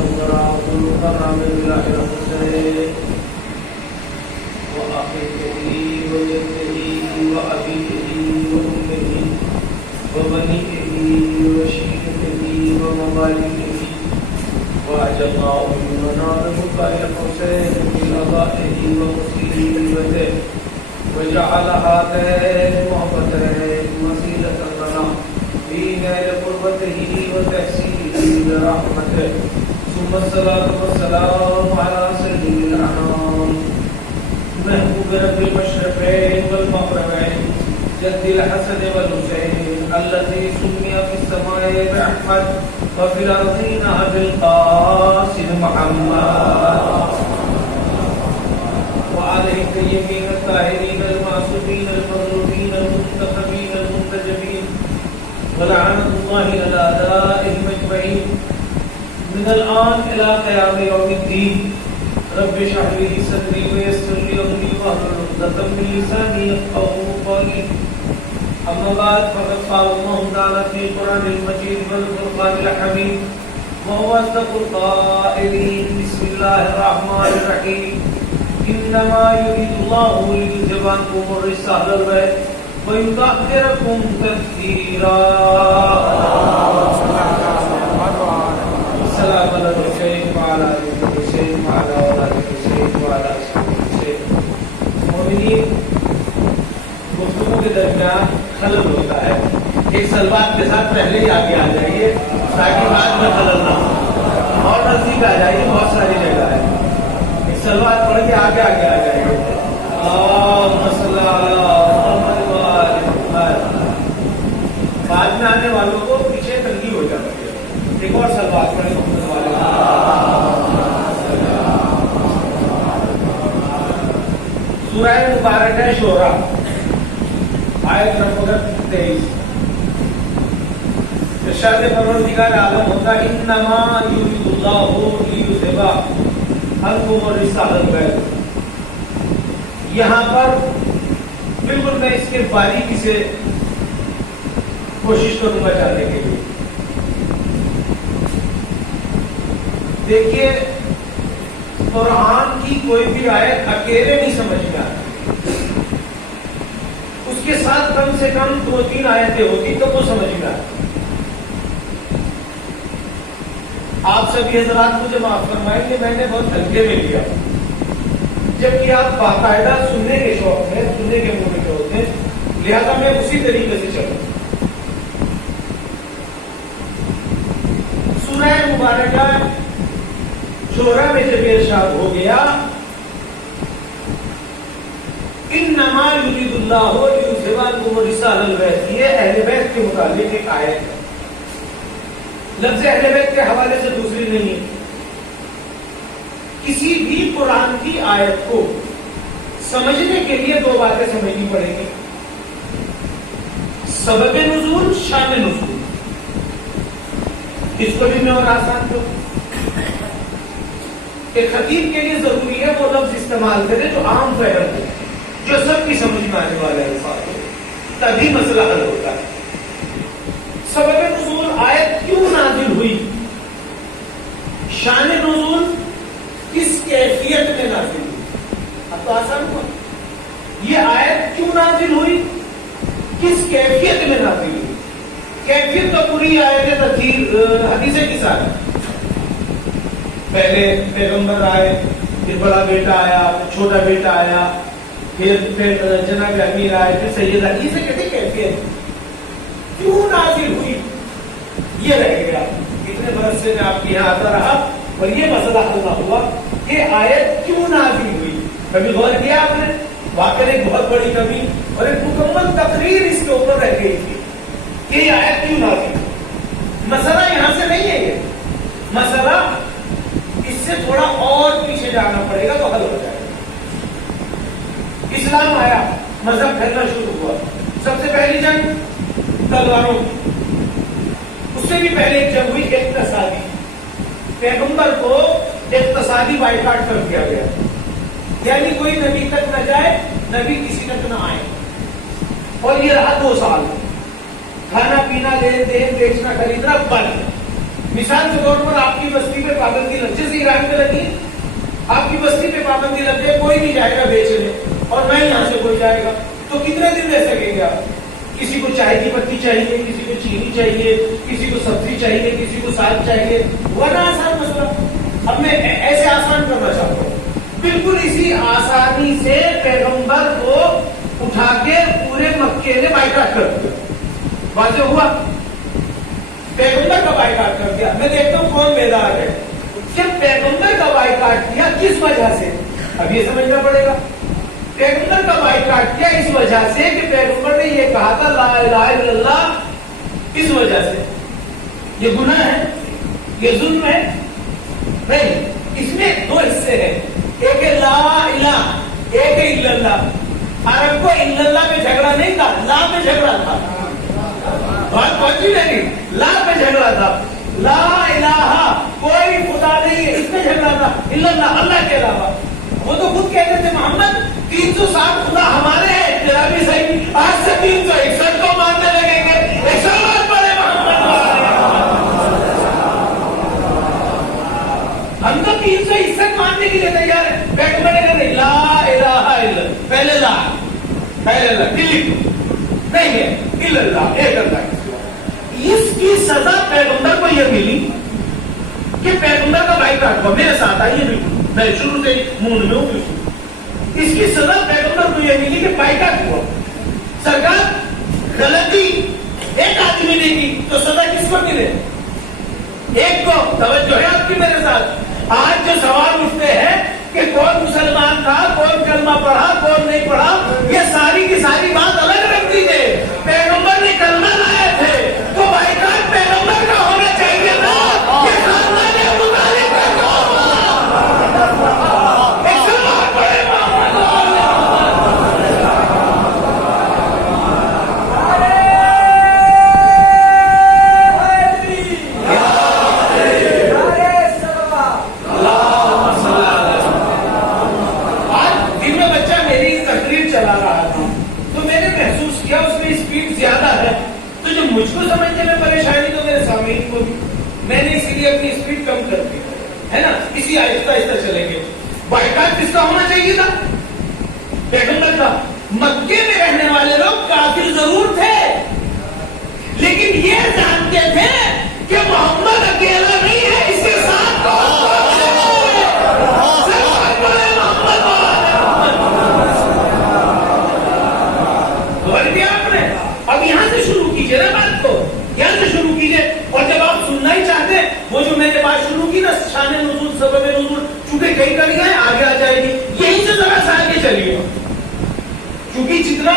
المنورات المكرم بالله الحسين وأخيه وجده وأبيه وأمه وبنيه وشيخه ومبالغه وأجمع المنار بقاء الحسين في أبائه ومصيبته وجعل هاتين محبتين وسيلة لنا في نيل قربته وتحسينه برحمته ثم الصلاة والسلام على سيد الأنام محبوب رب المشرقين والمغربين جد الحسن والحسين الذي سمي في السماء بأحمد وفي الأرضين بالقاسم محمد وعليه الطيبين الطاهرين المعصومين المظلومين المنتخبين المنتجبين ولعنة الله على أعدائهم أجمعين من الآن إلى قيام يوم الدين رب اشرح لي صدري ويسر لي أمري واحلل عقدة من لساني يفقهوا قولي أما بعد فقد قال الله تعالى في القرآن المجيد والفرقان الحميد وهو أصدق القائلين بسم الله الرحمن الرحيم إنما يريد الله ليذهب عنكم الرجس أهل البيت ويطهركم تطهيرا السلام على الحسين وعلى آل الحسين وعلى أولاد الحسين وعلى أصحاب الحسين. مومنین، گفتگو کے درمیان خلل ہوتا ہے، ایک سلوات کے ساتھ پہلے ہی آگے آ جائیے تاکہ بعد میں خلل نہ ہو، اور نزدیک آ جائیے، بہت ساری جگہ ہے، ایک سلوات پڑھ کے آگے آگے آ جائیے. اللہم صلی علی محمد وآل محمد. بعد میں آنے والوں کو پیچھے تنگی ہو جاتی ہے. ایک اور سلوات پڑھیں محمد والے. سورہ مبارک ہے شورا، آیت نمبر 23. ارشاد پروردگار عالم ہوتا انما یرید اللہ لیذھب عنکم الرجس اہل البیت. یہاں پر بالکل میں اس کے باریکی سے کوشش کروں گا جاننے کے لیے. دیکھیے، قرآن کی کوئی بھی آیت اکیلے نہیں سمجھ میں آتی، اس کے ساتھ کم سے کم 2-3 آیتیں ہوتی تو وہ سمجھ میں آتی. آپ سبھی حضرات مجھے معاف فرمائیں کہ میں نے بہت ہلکے میں لیا، جبکہ آپ باقاعدہ سننے کے شوق میں، سننے کے موڈ میں ہوتے ہیں، لہذا میں اسی طریقے سے چلوں. سورہ مبارکہ شورا میں جب ارشاد ہو گیا انما یرید اللہ لیذھب عنکم الرجس اہل البیت، یہ اہل بیت کے متعلق ایک آیت ہے. لفظ اہل بیت کے حوالے سے دوسری نہیں ہے. کسی بھی قرآن کی آیت کو سمجھنے کے لیے 2 باتیں سمجھنی پڑیں گی: سبب نزول، شان نزول. اس کو بھی میں اور آسان کروں. ایک خطیب کے لیے ضروری ہے وہ لفظ استعمال کرے جو عام فہم ہو، جو سب کی سمجھ میں آنے والا الفاظ ہو، تبھی مسئلہ حل ہوتا ہے. سبب نزول، آیت کیوں نازل ہوئی، شان نزول، کس کیفیت میں نازل ہوئی. اب تو آسان ہوا. یہ آیت کیوں نازل ہوئی، کس کیفیت میں نازل ہوئی. کیفیت تو پوری آیت تطہیر حدیثیں کی ساتھ. پہلے پیغمبر آئے، پھر بڑا بیٹا آیا، پھر چھوٹا بیٹا آیا، پھر جناب امیر آئے، پھر سید علی سے کہتے کیفیت کیوں نازل ہوئی. یہ رہ گیا. اتنے برس سے میں آپ کے یہاں آتا رہا اور یہ مسئلہ حل نہ ہوا کہ آیت کیوں نازل ہوئی. کبھی غور کیا آپ نے؟ واقعی ایک بہت بڑی کمی اور ایک مکمل تقریر اس کے اوپر رہ گئی تھی کہ یہ آیت کیوں نازل ہوئی. مسئلہ یہاں سے نہیں ہے. یہ مسئلہ اس سے تھوڑا اور پیچھے جانا پڑے گا تو حل ہو جائے گا. اسلام آیا، مذہب پھیلنا شروع ہوا. سب سے پہلی جنگ تلواروں کی. اس سے بھی پہلے ایک جنگ ہوئی اقتصادی. پیغمبر کو اقتصادی بائیکاٹ کر دیا گیا، یعنی کوئی نبی تک نہ جائے، نبی کسی تک نہ آئے. اور یہ رہا 2 سال. کھانا پینا، لین دین، بیچنا خریدنا بند. مثال کے طور پر آپ کی بستی میں پابندی لگ جیسے ایران میں لگی ہے، آپ کی بستی پہ پابندی لگ جائے کوئی نہیں جائے گا بیچنے، اور نہ یہاں سے کوئی جائے گا، تو کتنے دن رہ سکیں گے آپ؟ کسی کو چائے کی پتی چاہیے، کسی کو چینی چاہیے، کسی کو سبزی چاہیے، کسی کو ساگ چاہیے، ورنہ آسان مسئلہ۔ اب میں ایسے آسان کرنا چاہتا ہوں، بالکل اسی آسانی سے پیغمبر کو اٹھا کے پورے مکے نے بائیکاٹ کر دیا۔ واضح ہوا؟ پیغمبر کا بائیکاٹ کر دیا۔ میں دیکھتا ہوں کون بیدار ہے کہ پیغمبر کا بائیکاٹ کیا کس وجہ سے، اب یہ سمجھنا پڑے گا۔ پیغمبر کا بائیکاٹ کیا اس وجہ سے کہ پیغمبر نے یہ کہا تھا لا الہ الا اللہ، اس وجہ سے۔ یہ گناہ ہے، یہ ظلم ہے؟ نہیں، اس میں دو حصے ہیں، ایک ہے لا الہ، ایک ہے الا اللہ۔ عرب کو الا اللہ پہ جھگڑا نہیں تھا، لا پہ جھگڑا تھا۔ بات پہنچی نہیں، لا پہ جھگڑا تھا۔ لا الہ کوئی خدا نہیں ہے، اس پہ جھگڑا تھا، الا اللہ اللہ کے علاوہ۔ وہ تو خود کہتے تھے محمد 360 خدا ہمارے ہیں، تیرا بھی صحیح، آج سے 361 کو ماننے لگیں گے۔ ایک سلام پڑے محمد، ہم تو 361 ماننے کے لیے تیار ہیں۔ پیغمبر نے کہا لا الہ الا اللہ، پہلے لا، پہلے اللہ ڈیلیٹ نہیں ہے، الا اللہ ایک اللہ۔ اس کی سزا پیغمبر کو یہ ملی کہ پیغمبر کا بائیکاٹ ہوا۔ میرے ساتھ آئیے، بالکل میں شروع سے مون میں ہوں۔ اس کی سزا پیغمبر کو یہ ملی کہ بائیکاٹ ہوا۔ سرکار غلطی ایک آدمی نے کی تو سزا کس کو ملے؟ ایک کو۔ توجہ ہے آپ کی میرے ساتھ؟ آج جو سوال اٹھتے ہیں کہ کون مسلمان تھا، کون کلمہ پڑھا، کون نہیں پڑھا، یہ ساری کی ساری بات الگ رکھ دیجیے۔ پیغمبر نے کلمہ لائے تھے تو بائیکاٹ پیغمبر کا ہونا چاہیے نا۔ یہ خاندان ابو طالب کا کام ہوا۔ ایک سلام پڑھے محمد۔ آج دن میں بچہ میری تقریر چلا رہا تھا تو میں نے محسوس کیا اس میں اسپیڈ زیادہ ہے، تو جو مجھ کو سمجھنے میں پریشانی تو میرے سامعین کو بھی، میں نے اسی لیے اپنی اسپیڈ کم کر دی ہے نا، اسی آہستہ آہستہ چلیں گے۔ بائیکاٹ کس کا ہونا چاہیے تھا؟ پیغمبر کا۔ مکے میں رہنے والے لوگ کافر ضرور تھے لیکن یہ جانتے تھے کہ محمد اکیلا نہیں ہے، اس کے ساتھ آپ نے اب یہاں سے شروع کیجیے نا بات کو، یہاں سے شروع کیجیے۔ اور جب آپ سننا ہی چاہتے ہیں، وہ جو میں نے بات شروع کی نا شان نزول سبب نزول، چونکہ کہیں کا نہیں ہے آگے آ جائے گی، یہیں سے ذرا سا آگے چلیے، کیونکہ جتنا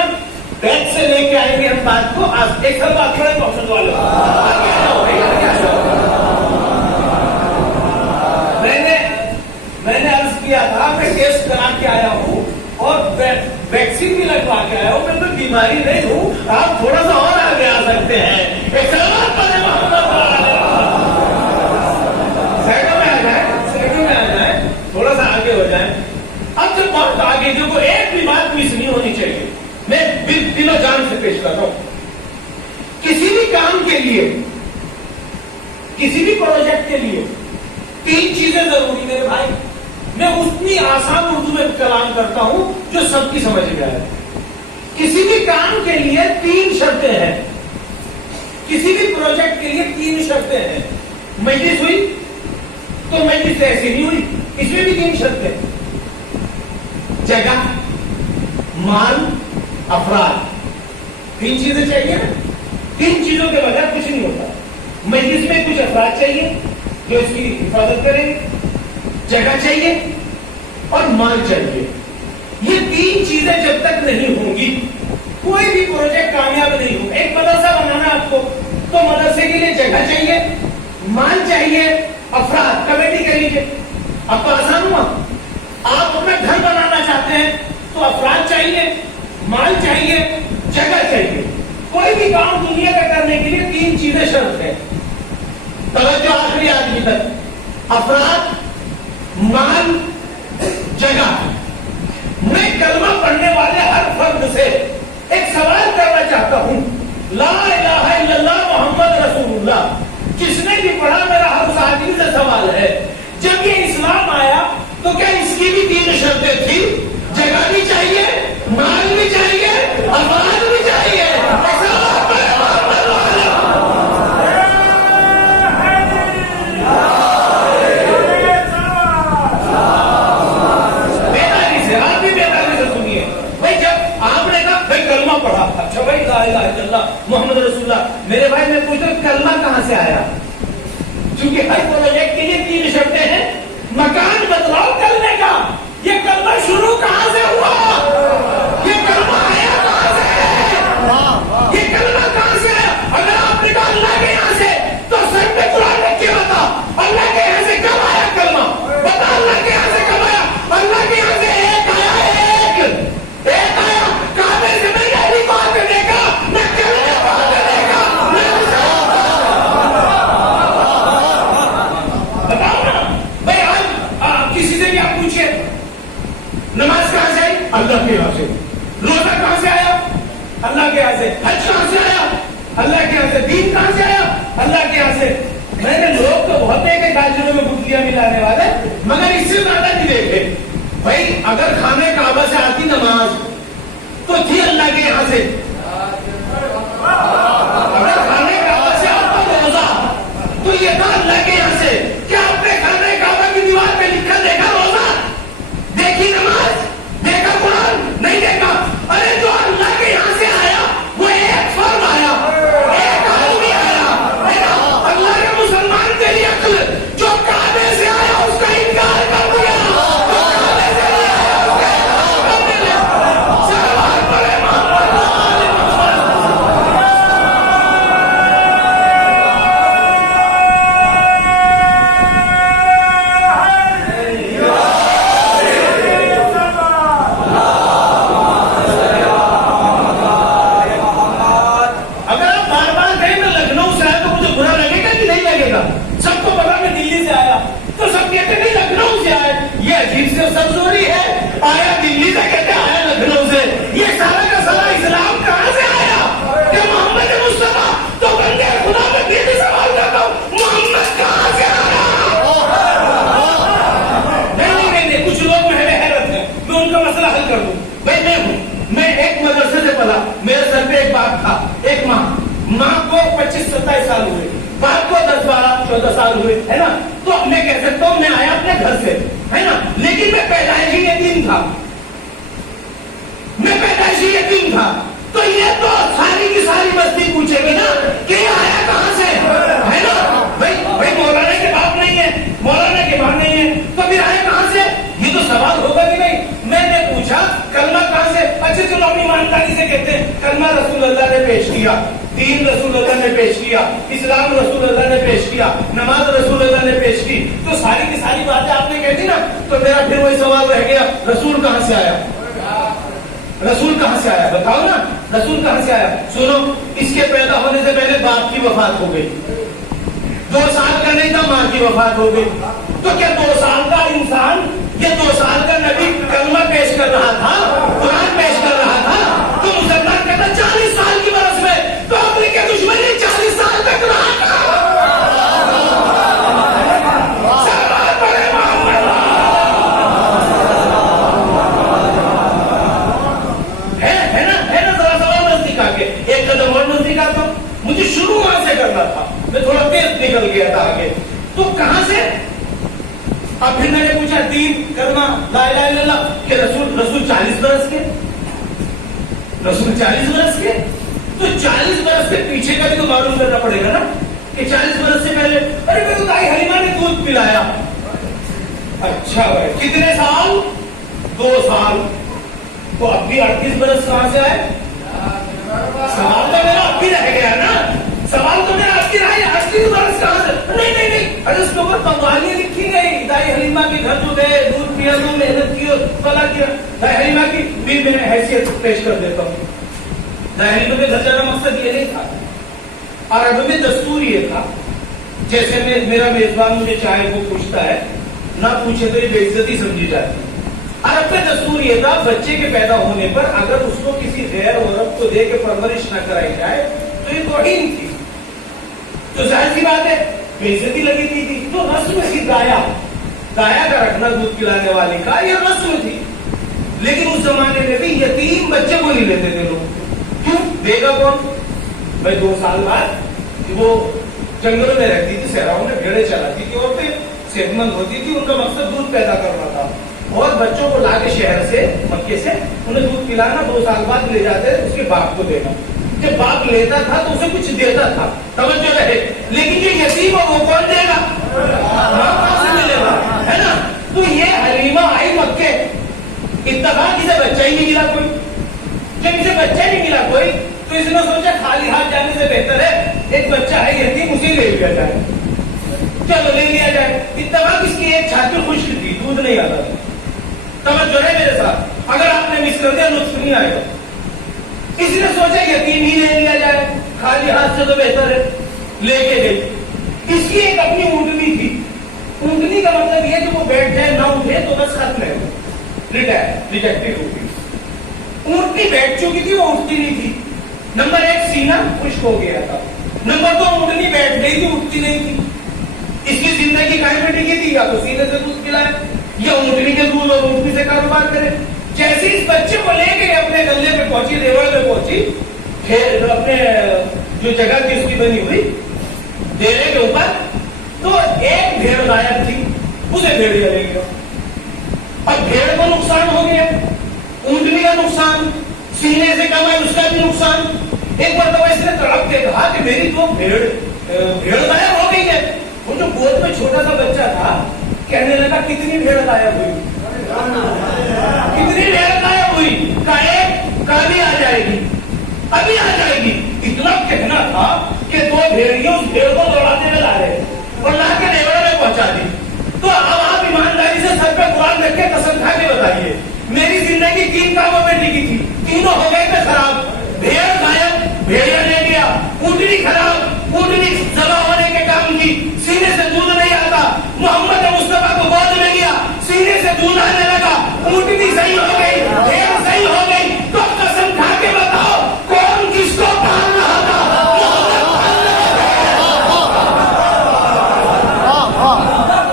بیک سے لے کے آئیں گے ہم بات کو، ایک سب بات کھڑے پہنچنے والے میں نے عرض کیا تھا میں ٹیسٹ کرا کے آیا ہوں اور ویکسین بھی لگوا کے آیا ہوں، میں کوئی بیماری نہیں ہوں، آپ تھوڑا سا اور آگے آ سکتے ہیں۔ سائڈوں میں آ جائیں، سائڈوں میں آ جائیں، تھوڑا سا آگے ہو جائیں۔ اب جب بہت آگے جو کوئی ایک بھی بات مس نہیں ہونی چاہیے، میں دل و جان سے پیش کرتا ہوں۔ کسی بھی کام کے لیے، کسی بھی پروجیکٹ کے لیے 3 چیزیں ضروری میرے بھائی۔ میں اتنی آسان اردو میں کلام کرتا ہوں جو سب کی سمجھ میں آئے۔ کسی بھی کام کے لیے 3 شرطیں ہیں، کسی بھی پروجیکٹ کے لیے 3 شرطیں ہیں۔ مجلس ہوئی تو مجلس ایسی نہیں ہوئی، اس میں بھی 3 شرطیں، جگہ، مال، افراد، 3 چیزیں چاہیے نا۔ 3 چیزوں کے بغیر کچھ نہیں ہوتا۔ مجلس میں کچھ افراد چاہیے جو اس کی حفاظت کریں، جگہ چاہیے اور مال چاہیے۔ یہ 3 چیزیں جب تک نہیں ہوں گی کوئی بھی پروجیکٹ کامیاب نہیں ہوگا۔ ایک مدرسہ بنانا آپ کو تو مدرسے کے لیے جگہ چاہیے، مال چاہیے، افراد، کمیٹی کر لیجیے۔ اب تو آسان ہوا۔ آپ اپنا گھر بنانا چاہتے ہیں تو افراد چاہیے، مال چاہیے، جگہ چاہیے۔ کوئی بھی کام دنیا کا کرنے کے لیے 3 چیزیں شرط ہیں۔ توجہ آخری آدمی تک، افراد، مال، جگہ۔ میں کلمہ پڑھنے والے ہر فرد سے ایک سوال کرنا چاہتا ہوں، لا الہ الا اللہ محمد رسول اللہ جس نے بھی پڑھا، میرا ہر آدمی سے سوال ہے بھی آپ پوچھیں نماز کہاں سے آئی؟ اللہ کے یہاں سے. روزہ کہاں سے آیا؟ اللہ کے یہاں سے. حج کہاں سے آیا؟ اللہ کے یہاں سے. دین کہاں سے آیا؟ اللہ کے یہاں سے. میں نے لوگ تو بہت ہے کہ گاجروں میں گٹلیاں ملانے والے, مگر اس سے زیادہ نہیں دیکھے. بھائی اگر خانہ کعبہ سے آتی نماز تو تھی اللہ کے یہاں سے. اگر خانہ کعبہ سے آتا روزہ تو یہ تھا اللہ کے یہاں سے. کیا آپ نے خانہ کعبہ کی دیوار پہ لکھا دیکھا روزہ؟ دیکھی نماز؟ دیکھا قرآن؟ نہیں دیکھا. ارے جو اللہ کے یہاں سے آیا وہ ایک فرد آیا, ایک آدمی آیا. اللہ نے مسلمان کے لیے عقل, جو کعبے سے آیا اس کا انکار کر دیا. کعبے سے نہیں آیا اس کا انکار کر دیا. سلوات پڑھے محمد. میرے سر پہ ایک باپ تھا, ایک ماں کو 25-27 سال ہوئے, باپ کو 10-12-14 سال ہوئے, ہے نا. تو میں کہہ سکتا ہوں میں آیا اپنے گھر سے, ہے نا, لیکن میں پیدائشی یتیم تھا. میں پیدائشی یتیم تھا. تو یہ تو ساری کی ساری بستی پوچھے گی نا کہ یہ آیا کہاں سے, ہے نا. بھائی مولانا کے باپ نہیں ہے, مولانا کے باپ نہیں ہے, تو پھر آیا کہاں سے؟ یہ تو سوال ہوگا کہ نہیں. میں نے پوچھا کلمہ کہاں سے؟ اچھے چلو اپنی ایمانداری سے کہتے ہیں کلمہ رسول اللہ نے پیش کیا, دین رسول اللہ نے پیش کیا, اسلام رسول اللہ نے پیش کیا, نماز رسول اللہ نے پیش کی. تو ساری کی ساری باتیں آپ نے کہہ دی نا, تو میرا پھر وہی سوال رہ گیا, رسول کہاں سے آیا؟ رسول کہاں سے آیا بتاؤ نا, رسول کہاں سے آیا؟ سنو, اس کے پیدا ہونے سے پہلے باپ کی وفات ہو گئی, 2 سال کا نہیں تھا, ماں کی وفات ہو گئی. تو کیا 2 سال کا انسان, یہ 2 سال کا نبی کلمہ پیش کر رہا تھا, قرآن پیش کر رہا تھا, تو مسلمان کہتا 40 سال کی برس میں تو اپنی کے دشمنی 40 سال تک رہا تھا. ایک قدم اور نزدیک آتا ہوں, مجھے شروع وہاں سے کرنا تھا, میں تھوڑا تیز نکل گیا تھا آگے. تو کہاں سے؟ اب پھر میں نے پوچھا دین, کلمہ, لا الہ الا اللہ, کہ رسول 40 برس کے, رسول 40 برس کے. تو 40 برس کے پیچھے کا بھی تو معلوم کرنا پڑے گا نا, کہ 40 برس سے پہلے. ارے میں تو دائی حلیمہ نے دودھ پلایا. اچھا بھائی کتنے سال؟ 2 سال. تو اب بھی 38 برس کہاں سے آئے؟ سوال تو میرا اب بھی رہ گیا نا, سوال تو میرا اب بھی رہا ہے, 38 برس کہاں سے؟ نہیں, ارے اس کے اوپر قوالیاں لکھی گئی, دائی حلیمہ کے گھر جو گئے, دودھ پیا, تو محنت کی اور فلا کیا. دائی حلیمہ کی بھی میں حیثیت پیش کر دیتا ہوں. دائی حلیمہ کے گھر جانا مقصد یہ نہیں تھا, عرب میں دستور یہ تھا, جیسے میرا میزبان مجھے چائے کو پوچھتا ہے, نہ پوچھے تو یہ بے عزتی سمجھی جاتی ہے. عرب میں دستور یہ تھا, بچے کے پیدا ہونے پر اگر اس کو کسی غیر عورت کو دے کے پرورش نہ کرائی جائے تو یہ توہین تھی. تو ظاہر سی بات ہے بے عزتی لگی تھی. تو رسم تھی دایا کا رکھنا دودھ پلانے والے کا, یہ رسم تھی. لیکن اس زمانے میں بھی یتیم بچے کو نہیں لیتے تھے لوگ. کیوں دے گا کون؟ بھائی 2 سال بعد وہ جنگلوں میں رہتی تھی, صحراؤں میں بھیڑیں چلاتی تھی, عورتیں صحت مند ہوتی تھی, ان کا مقصد دودھ پیدا کرنا تھا, اور بچوں کو لا کے شہر سے, مکے سے انہیں دودھ پلانا, 2 سال بعد لے جاتے اس کے باپ کو دینا. جب باپ لیتا تھا تو اسے کچھ دیتا تھا, توجہ رہے. لیکن یہ یتیم ہے, وہ کون دے گا؟ کہاں سے ملے گا, ہے نا. تو یہ حلیمہ آئی مکے, اتفاق اسے بچہ ہی نہیں ملا کوئی. جب اسے بچہ نہیں ملا کوئی تو اس نے سوچا خالی ہاتھ جانے سے بہتر ہے ایک بچہ ہے یتیم, اسے لے لیا جائے. چلو لے لیا جائے. اتفاق اس کی ایک چھاتی خشک تھی, دودھ نہیں آتا تھا. توجہ ہے میرے ساتھ, اگر آپ نے مس کر دیا لطف نہیں آئے گا. اس نے سوچا یتیم ہی لے لیا جائے, خالی ہاتھ سے تو بہتر ہے. لے کے گئی. اس کی ایک اپنی اونٹنی تھی, اونٹنی کا مطلب یہ کہ وہ بیٹھ جائے نہ اٹھے تو بس ختم ہے، ریجیکٹڈ ہوگی. اونٹنی بیٹھ چکی تھی، وہ اٹھتی نہیں تھی. نمبر 1 سینہ خشک ہو گیا تھا. نمبر 2 اونٹنی بیٹھ گئی تھی، اٹھتی نہیں تھی. اس کی زندگی کہیں پہ ٹکی تھی؟ یا تو سینے سے دودھ پلائے یا اونٹنی کے دودھ اور اونٹنی سے کاروبار کرے. جیسے اس بچے کو لے کے اپنے گلے پہ پہنچی، ریوڑ پہ پہنچی، پھر اپنے جو جگہ تھی اس کی بنی ہوئی ڈیرے کے اوپر، تو ایک بھیڑ غائب تھی، اسے بھیڑیا لے گیا. اب بھیڑ کو نقصان ہو گیا، اونٹنی کا نقصان، سینے سے کم ہے اس کا بھی نقصان. ایک مرتبہ اس نے تڑپ کے کہا کہ میری تو بھیڑ غائب ہو گئی ہے. وہ جو گود میں چھوٹا سا بچہ تھا کہنے لگا کتنی بھیڑ غائب ہوئی، کتنی بھیڑ غائب ہوئی؟ کبھی آ جائے گی، ابھی آ جائے گی. اتنا کہنا تھا کہ 2 بھیڑیوں اس بھیڑ کو دوڑاتے ہوئے لا رہے اور لا کے ریوڑے میں پہنچا دی. تو اب آپ ایمانداری سے سر پہ قرآن رکھ کے قسم کھا کے بتائیے، میری زندگی 3 کاموں میں ٹکی تھی، تینوں ہو گئے تھے خراب. بھیڑ غائب، بھیڑیا لے گیا. اونٹنی خراب، اونٹنی ذبح ہونے کے کام کی، سینے سے دودھ نہیں آتا. محمد مصطفیٰ کو گود میں لیا، سینے سے دودھ آنے لگا. اونٹنی صحیح ہو گئی، بھیڑ صحیح ہو گئی. تو قسم کھا کے بتاؤ کون کس کو پال رہا تھا؟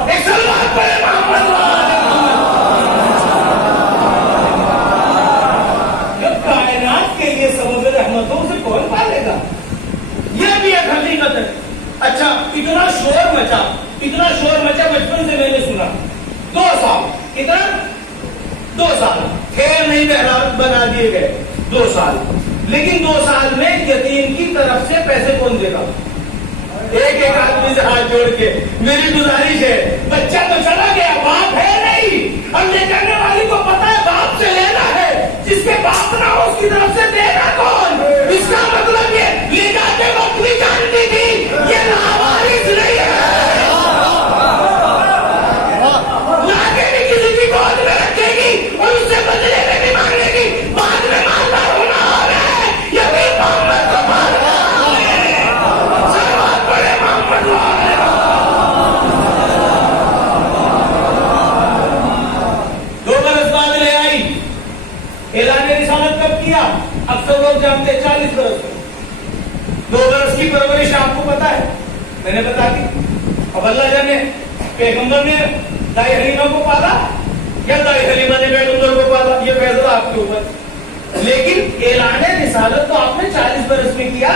ایک سلوات پڑھے محمد. جب کائنات کے یہ سبب رحمتوں سے کون پالے گا؟ یہ بھی ایک حقیقت ہے. اچھا اتنا شور مچا بچپن سے میں نے سنا. 2 سال، کتنا؟ 2 سال خیر نہیں بہرحال بنا دیے گئے 2 سال. لیکن 2 سال میں یتیم کی طرف سے پیسے کون دے گا؟ ایک آدمی سے ہاتھ جوڑ کے میری گزارش ہے، بچہ تو چلا گیا، باپ ہے نہیں، اور لے جانے والی کو پتا ہے باپ سے لینا ہے، جس کے باپ نہ ہو اس کی طرف سے دینا کون؟ اس کا مطلب یہ لے جاتے وقت بھی جانتی تھی یہ لاوارث نہیں ہے، لا کے بھی کسی کی گود میں رکھے گی اور اس سے بدلے میں بھی مانگے گی، بعد میں مالدار ہونا ہو رہا ہے. یہ بھی محمد کو مال اکثر لوگ جانتے 40 برس میں. 2 برس کی پرورش آپ کو پتا ہے، میں نے بتا دی. اب اللہ جانے پیغمبر نے دائی حلیمہ کو پالا یا دائی حلیمہ نے پیغمبر کو پالا، یہ فیصلہ آپ کے اوپر. لیکن اعلان رسالت تو آپ نے 40 برس میں کیا.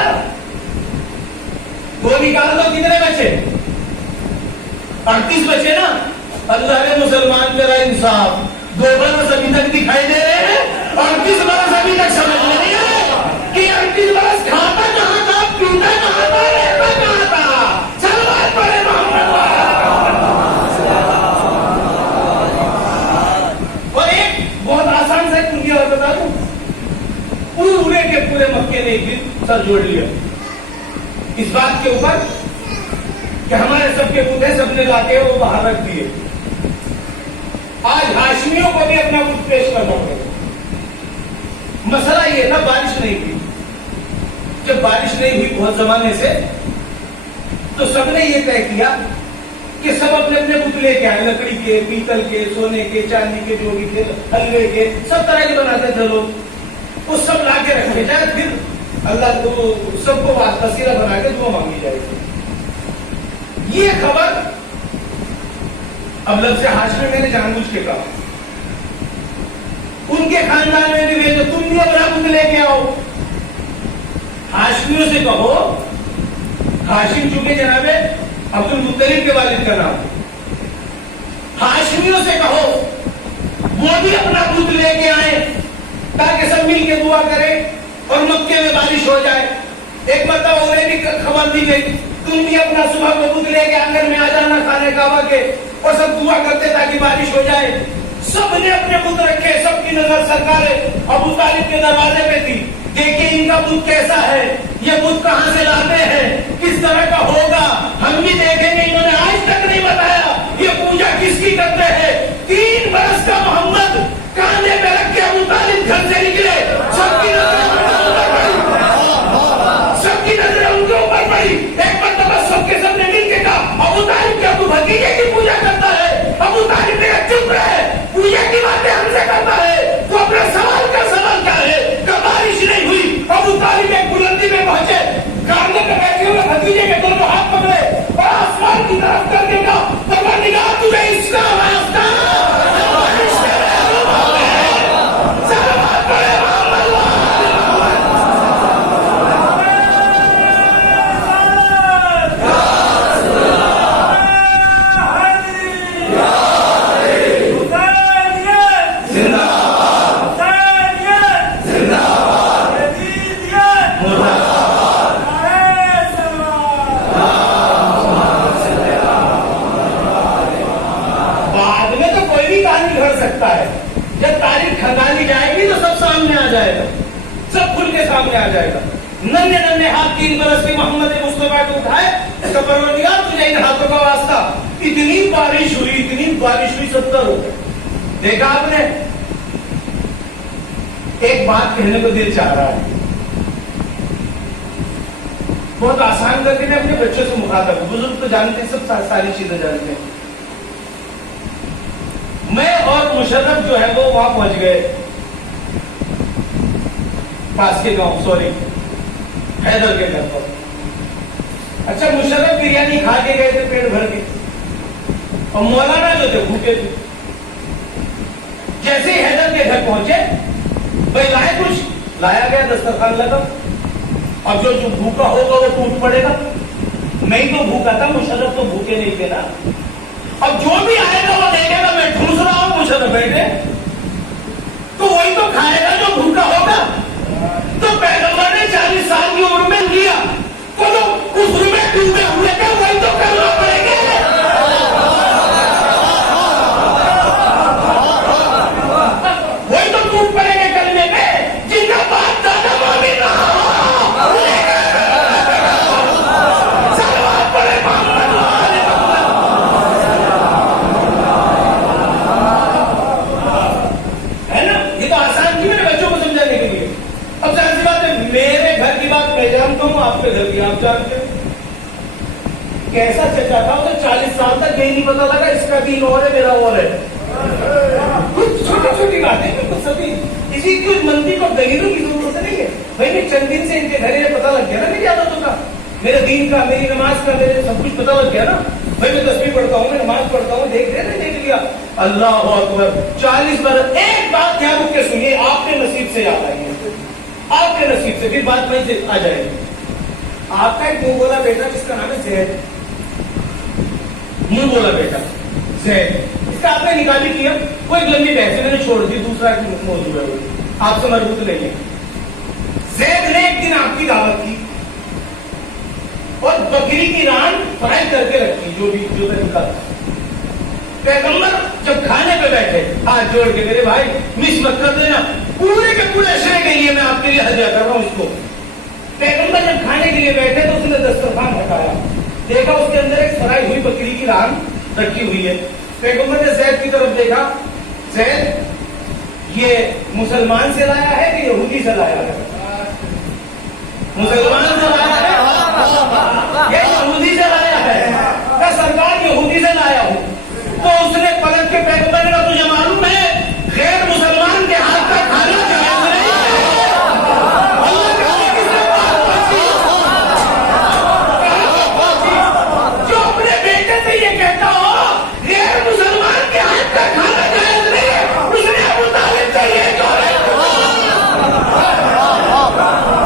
وہ نکال دو کتنے بچے؟ 38 بچے نا. اللہ نے مسلمان تیرا انصاف 2 برس ابھی تک دکھائی دے رہے ہیں، 38 برس ابھی تک سمجھ نہیں آئے کہ 38 برس کھاتا کہاں تھا، پیتا کہاں تھا، رہتا کہاں تھا. سلوات پڑھے محمد. اور ایک بہت آسان سے کنجی اور بتا دوں، پورے کے پورے مکے نے ایک دن سر جوڑ لیا اس بات کے اوپر کہ ہمارے سب کے بوتے سب نے لا کے وہ باہر رکھ دیے. آج ہاشمیوں کو بھی اپنا کچھ پیش کرنا پڑے. مسئلہ یہ تھا بارش نہیں ہوئی. جب بارش نہیں ہوئی بہت زمانے سے، تو سب نے یہ طے کیا کہ سب اپنے اپنے بت لے کے آئے، لکڑی کے، پیتل کے، سونے کے، چاندی کے، جو بھی تھے، حلوے کے، سب طرح کے بناتے تھے لوگ. وہ سب لا کے رکھے جائے، پھر اللہ کو سب کو وسیلہ بنا کے دعا مانگی جائے گی. یہ خبر اب لفظ ہاشمی میں نے جان بوجھ کے کہا، ان کے خاندان میں بھی بھیجو، تم بھی اپنا بت لے کے آؤ. ہاشمیوں سے کہو، ہاشم چونکہ جناب عبد المطلب کے والد کا نام، ہاشمیوں سے کہو وہ بھی اپنا بت لے کے آئے تاکہ سب مل کے دعا کرے اور مکے میں بارش ہو جائے. ایک مرتبہ انہیں بھی خبر دی گئی، تم بھی اپنا صبح کو بت لے کے آنگن میں آ جانا خانے کعبہ کے، اور سب دعا کرتے تاکہ بارش ہو جائے. سب نے اپنے بت رکھے، سب کی نظر سرکار ابو طالب کے دروازے پہ تھی. دیکھیں ان کا بت کیسا ہے، یہ بت کہاں سے لاتے ہیں، کس طرح کا ہوگا، ہم بھی دیکھیں گے. انہوں نے آج تک نہیں بتایا یہ پوجا کس کی کرتے ہیں. 3 برس کا محمد کاندھے پہ رکھ کے ابو طالب گھر سے نکلے. سب کی نظریں ان کے اوپر پڑی. ایک مرتبہ سب کے سب نے مل کے کہا ابو طالب کیا تو بھتیجے کی پوجا کر کر سکتا ہے. جب تاریخ کھنگالی جائے گی تو سب سامنے آ جائے گا, سب کھل کے سامنے آ جائے گا. ننھے ننھے ہاتھ 3 برس کے محمد مصطفیٰ کو اٹھائے, اس کا پروردگار تجھے ان ہاتھوں کا واسطہ. اتنی بارش ہوئی 70 ہو گئے. دیکھا آپ نے, ایک بات کہنے کو دل چاہ رہا ہے, بہت آسان کر کے میں اپنے بچوں سے مخاطب ہوں. بزرگ تو جانتے ہیں, سب ساری چیزیں جانتے ہیں. میں اور مشرف جو ہے وہ وہاں پہنچ گئے پاس کے گاؤں, سوری حیدر کے گھر پر. اچھا, مشرف بریانی کھا کے گئے تھے پیٹ بھر کے, اور مولانا جو تھے بھوکے تھے. جیسے ہی حیدر کے گھر پہنچے, بھائی لائے کچھ, لایا گیا, دسترخوان لگا. اب جو بھوکا ہوگا وہ ٹوٹ پڑے گا. میں ہی تو بھوکا تھا, مشرف تو بھوکے نہیں تھے نا. اب جو بھی آئے گا وہ دیکھے گا میں ٹھوس رہا ہوں, مشرف بیٹھے, تو وہی تو کھائے گا جو بھوکا ہوگا. تو پیغمبر نے 40 سال کی عمر میں کیا تو اس میں ڈوبے ہوئے کا وہی تو کرنا پڑے گا. وہی تو ٹوٹ پڑے گا کلمے میں, جن کا باپ دادا مومن رہا ہو. صلوات پڑھے محمد والے ہے نا. یہ تو آسان کی میرے بچوں کو سمجھانے کے لیے. اب ظاہر سی بات ہے, میرے گھر کی بات میں جانتا ہوں, آپ کے گھر کی آپ جانتے ہیں. کیسا چچا تھا, اسے 40 سال تک یہ نہیں پتا لگا اس کا دین اور ہے میرا اور ہے. چھوٹی چھوٹی باتیں کچھ سبھی اسی کی منطق اور دلیلوں کی ضرورت نہیں ہے. بھائی میں چند دن سے ان کے گھر یہ پتا لگ گیا نا میری عادتوں کا, میرے دین کا, میری نماز کا, میرے سب کچھ پتا لگ گیا نا. بھائی میں تسبیح پڑھتا ہوں, میں نماز پڑھتا ہوں, دیکھ لیا. اللہ اکبر, 40 برس. ایک بات دھیان رکھ کے سنیے, آپ کے نصیب سے یاد آئی ہے, آپ کے نصیب سے, پھر بات وہیں سے آ جائے گی. آپ کا ایک منہ بولا بیٹا جس کا نام ہے زید, منہ بولا بیٹا زید, اس کا آپ نے نکاح بھی کیا. وہ ایک لمبی بحث میں نے چھوڑ دی, دوسرا ایک موضوع ہے, آپ سے مربوط نہیں ہے. زید نے ایک دن آپ کی دعوت کی اور بکری کی ران فرائی کر کے رکھی, جو طریقہ تھا. پیغمبر جب کھانے پہ بیٹھے, ہاتھ جوڑ کے, میرے بھائی مس مت کر دینا, پورے کے پورے اشرے کے لیے میں آپ کے لیے ہدیہ کر رہا ہوں اس کو. پیغمبر جب کھانے کے لیے بیٹھے تو اس نے دسترخوان ہٹایا, دیکھا اس کے اندر ایک فرائی ہوئی بکری کی ران رکھی ہوئی ہے. پیغمبر نے زید کی طرف دیکھا, زید یہ مسلمان سے لایا ہے کہ یہودی سے لایا ہے؟ مسلمان سے لایا ہے یا یہودی سے لایا ہے؟ کہ سرکار یہودی سے لایا ہوں. تو اس نے پلٹ کے پیغمبر نے کہا, تجھے معلوم ہے غیر مسلمان کے ہاتھ کا کھانا جائز نہیں ہے. اللہ کے کس نے بات پہنچی, جو اپنے بیٹے سے یہ کہتا ہو غیر مسلمان کے ہاتھ کا کھانا جائز نہیں ہے, اس نے ابو طالب سے یہ کہا.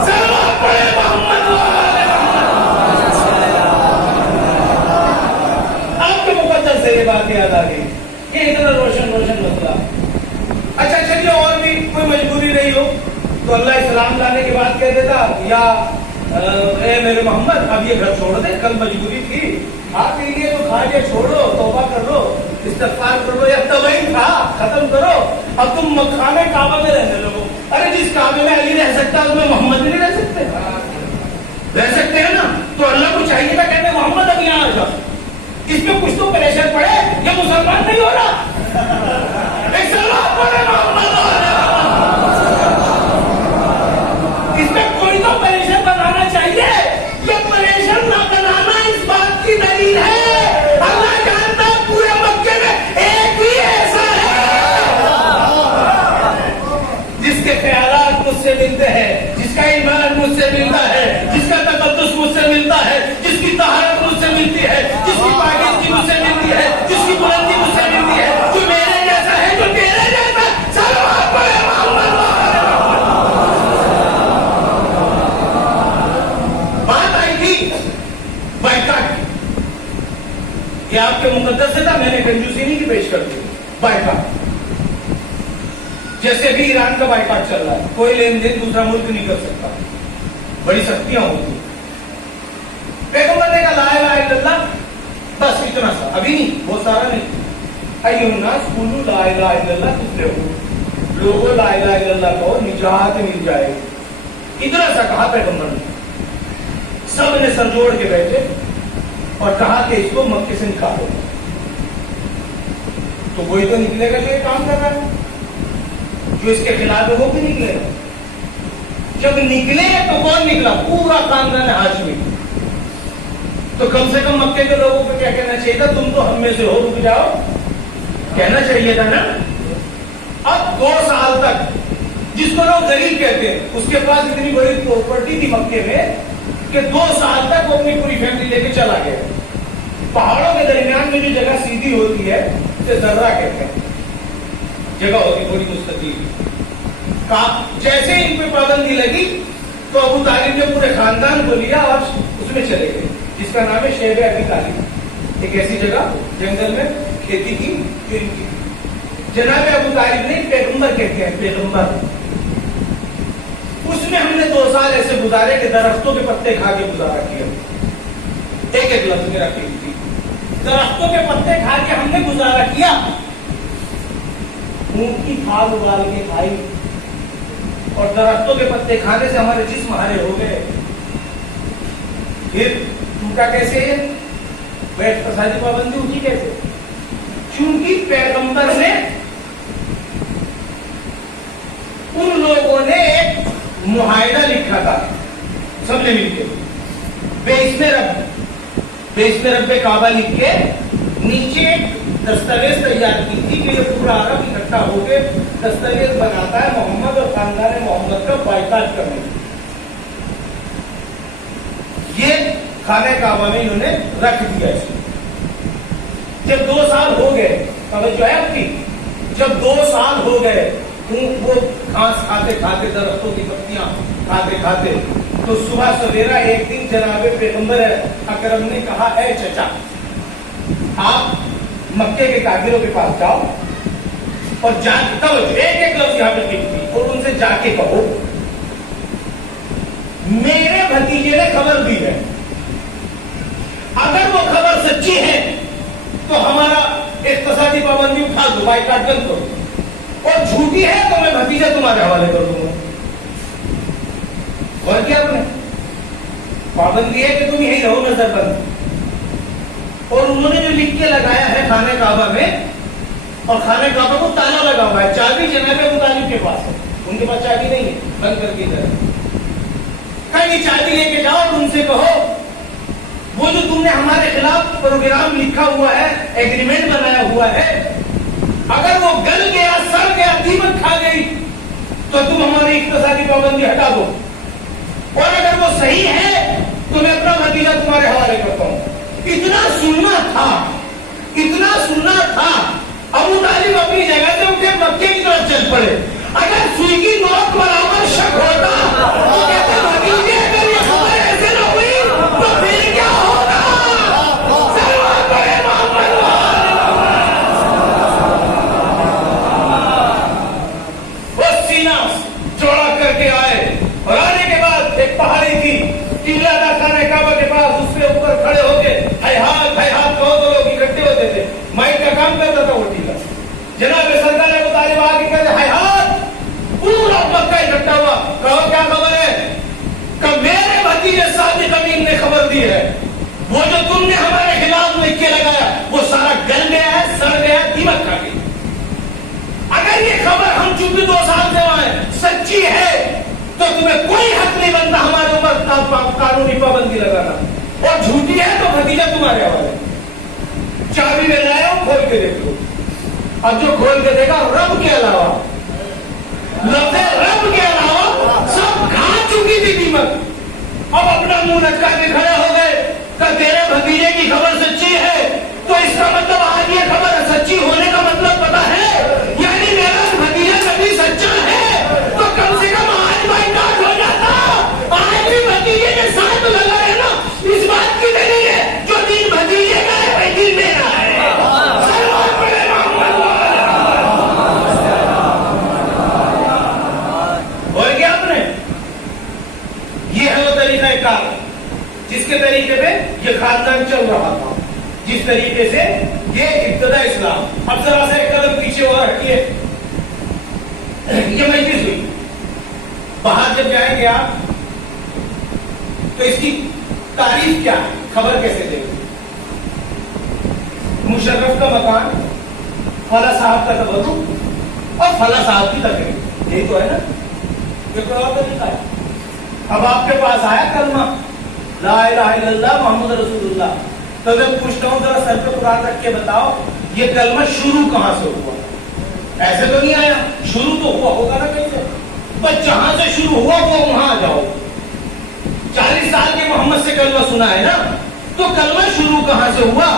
صلوات پڑھے محمد والے. آپ کے مقدس سے یہ بات یاد آ گئی, یہ اتنا روشن مسئلہ. اچھا چلیے, اور بھی کوئی مجبوری نہیں ہو تو اللہ اسلام لانے کے بعد کہہ دیتا, یا اے میرے محمد اب یہ گھر چھوڑ دے, کل مجبوری تھی, آپ کے لیے تو کھا کے چھوڑو, توبہ کر لو, استغفار کر لو, یا تبعی تھا ختم کرو, اب تم مقام کعبہ میں رہنے لگو. ارے جس کعبے میں علی رہ سکتا ہے اس میں محمد نہیں رہ سکتے, رہ سکتے ہیں نا. تو اللہ کو چاہیے تھا, کہتے محمد اب یہاں آ جاؤ, اس میں کچھ تو پریشر پڑے, یہ مسلمان نہیں ہو رہا. اس میں کوئی تو پریشر بنانا چاہیے. یہ پریشر نہ بنانا اس بات کی دلیل ہے اللہ جانتا ہے پورے مکے میں ایک ہی ایسا ہے جس کے خیالات مجھ سے ملتے ہیں, جس کا ایمان مجھ سے ملتا ہے, جس کا تقدس مجھ سے ملتا ہے, جس کی طہارت مجھ سے ملتی ہے, جس کی پاکیزگی مجھ سے ملتی ہے, جس کی بلندی مجھ سے ملتی ہے, جو میرے جیسا ہے, جو تیرے جیسا ہے. صلوات پڑھے محمد والے. بات آئی تھی بائیکاٹ کی, یہ آپ کے مقدس سے تھا, میں نے کنجوسی نہیں کی, پیش کر دی. بائیکاٹ جیسے بھی ایران کا بائیکاٹ چل رہا ہے, کوئی لین دین دوسرا ملک نہیں کر سکتا, بڑی سختیاں ہوتی. پیغمبر نے کہا لا الہ الا اللہ, بس اتنا سا, ابھی نہیں, بہت سارا نہیں, ایھا الناس قولوا لا الہ الا اللہ تفلحوا، لوگوں لا الہ الا اللہ کہو نجات مل جائے گی. اتنا سا کہا پیغمبر نے. سب نے سر جوڑ کے بیٹھے اور کہا کہ اس کو مکے سے نکالو. تو وہی تو نکلے گا جو یہ کام کر رہا ہے، جو اس کے خلاف ہے وہ بھی نکلے گا. جب نکلے تو کون نکلا؟ پورا خاندان ہاشمی. تو کم سے کم مکے کے لوگوں کو کیا کہنا چاہیے تھا؟ تم تو ہم میں سے ہو، رک جاؤ، کہنا چاہیے تھا نا. اب 2 سال تک جس کو لوگ غریب کہتے ہیں، اس کے پاس اتنی بڑی پراپرٹی تھی مکے میں کہ 2 سال تک وہ اپنی پوری فیملی لے کے چلا گیا. پہاڑوں کے درمیان میں جو جگہ سیدھی ہوتی ہے اسے ذرہ کہتے ہیں، جگہ ہوتی تھوڑی مستقل. جیسے ان پہ پابندی لگی تو ابو طالب نے پورے خاندان کو لیا اور اس میں چلے گئے، جس کا نام ہے شیب ابی طالب. ایک ایسی جگہ جنگل میں کھیتی کی. جناب ابو طالب نے پیغمبر کہتے ہیں، پیغمبر. اس میں ہم نے 2 سال ایسے گزارے کہ درختوں کے پتے کھا کے گزارا کیا. ایک لفظ میں رکھی تھی، درختوں کے پتے کھا کے ہم نے گزارا کیا. اونٹ کی کھال اگال کے کھائی اور درختوں کے پتے کھانے سے ہمارے جسم ہرے ہو گئے. پھر ٹوٹا کیسے؟ اقتصادی پابندی اٹھی کیسے؟ چونکہ پیغمبر نے ان لوگوں نے ایک معاہدہ لکھا تھا سب نے مل کے، بے اسم رب کعبہ لکھ کے نیچے ایک دستاویز تیار کی تھی کہ یہ پورا عرب اکٹھا ہو کے دستاویز بناتا ہے محمد اور خاندان محمد کا بائیکاٹ کرنے. یہ خانہ کعبہ میں انہوں نے رکھ دیا. اس جب 2 سال ہو گئے، توجہ ہے آپ کی، جب 2 سال ہو گئے وہ گھاس کھاتے کھاتے، درختوں کی پتیاں کھاتے کھاتے، تو صبح سویرا ایک دن جناب پیغمبر اکرم نے کہا، اے چچا آپ مکے کے کافروں کے پاس جاؤ اور جا کے ایک لفظ یہاں پہ لکھتی اور ان سے جا کے کہو میرے بھتیجے نے خبر دی ہے، اگر وہ خبر سچی ہے تو ہمارا اقتصادی پابندی اٹھا دو، بائیکاٹ کر دو، اور جھوٹی ہے تو میں بھتیجا تمہارے حوالے کر دوں گا. اور کیا بنے؟ پابندی ہے کہ تم یہی رہو نظر بند. اور انہوں نے جو لکھ کے لگایا ہے خانہ کعبہ میں، اور خانہ کعبہ کو تالا لگا ہوا ہے، چابی جناب ابو طالب کے پاس ہے، ان کے پاس چابی نہیں ہے، بند کر کے ادھر. کہیں چابی لے کے جاؤ اور ان سے کہو وہ جو تم نے ہمارے خلاف پروگرام لکھا ہوا ہے، ایگریمنٹ بنایا ہوا ہے، اگر وہ گل گیا، سڑ گیا، دیمک کھا گئی تو تم ہماری اقتصادی پابندی ہٹا دو، اور اگر وہ صحیح ہے تو میں اپنا بھتیجا تمہارے حوالے کرتا ہوں. اتنا سننا تھا. ابو طالب اپنی جگہ سے اٹھے مکے کی طرف چل پڑے. اگر سوئی کی نوک برابر شک ہوتا تو کہتے بھتیجے اگر یہ خبر ایسے نہ ہوئی تو پھر کیا ہوگا؟ وہ سینہ چوڑا کر کے آئے اور آنے کے بعد ایک پہاڑی تھی، ٹیلا تھا خانہ کعبہ کے پاس، اس کے اوپر کھڑے ہو کے ہائے ہاتھ کہو تو لوگ اکٹھے ہوتے تھے. مائک کا کام کرتا تھا وہ ٹیلا. جناب سرکار ابو طالب آگے کہتے ہائے ہاتھ، پورا مکہ اکٹھا ہوا. کہو کیا خبر ہے؟ کہ میرے بھتیجے صادق امین نے خبر دی ہے، وہ جو تم نے ہمارے خلاف لکھ کے لگایا وہ سارا گل گیا ہے، سڑ گیا، دیمک کھا گئی. اگر یہ خبر ہم چونکہ 2 سال سے وہاں ہیں سچی ہے تو تمہیں کوئی حق نہیں بنتا ہمارے اوپر قانونی پابندی لگانا، اور جھوٹی ہے تو بھتیجا تمہارے حوالے. چابی میں لایا ہوں، کھول کے دیکھ لو. اب جو کھول کے دیکھا رب کے علاوہ، لفظ رب کے علاوہ سب کھا چکی تھی دیمک. اب اپنا منہ لٹکا کے کھڑے ہو گئے کہ تیرے بھتیجے کی خبر سچی ہے تو اس کا مطلب آج یہ خبر سچی ہونے کا مطلب پتا ہے، یعنی میرا بھتیجا کبھی سچا ہے تو کم سے کم آج بائیکاٹ ہو جاتا. آج بھی بھتیجے کے ساتھ لگا ہے نا، اس بات کی دلیل ہے جو دین بھتیجے کا ہے وہی دین میرا ہے. اور کیا آپ نے، یہ ہے وہ طریقہ کار جس کے طریقے پہ یہ خاندان چل رہا تھا، جس طریقے سے یہ ابتدا اسلام. اب ذرا سا ایک قدم پیچھے اور ہٹیے. یہ مجلس ہوئی, باہر جب جائیں گے آپ تو اس کی تعریف کیا ہے, خبر کیسے دیں گے؟ مشرف کا مکان, فلاں صاحب کا تبرک اور فلاں صاحب کی تقریر, یہی تو ہے نا, یہ کوئی اور طریقہ ہے. اب آپ کے پاس آیا کلمہ لا الہ الا اللہ محمد رسول اللہ, تو میں پوچھتا ہوں ذرا سر پہ قرآن رکھ کے بتاؤ یہ کلمہ شروع کہاں سے ہوا؟ ایسے تو نہیں آیا, شروع تو ہوا ہوگا نا کہیں سے, بس جہاں سے شروع ہوا وہ وہاں آ جاؤ. 40 سال کے محمد سے کلمہ سنا ہے نا, تو کلمہ شروع کہاں سے ہوا؟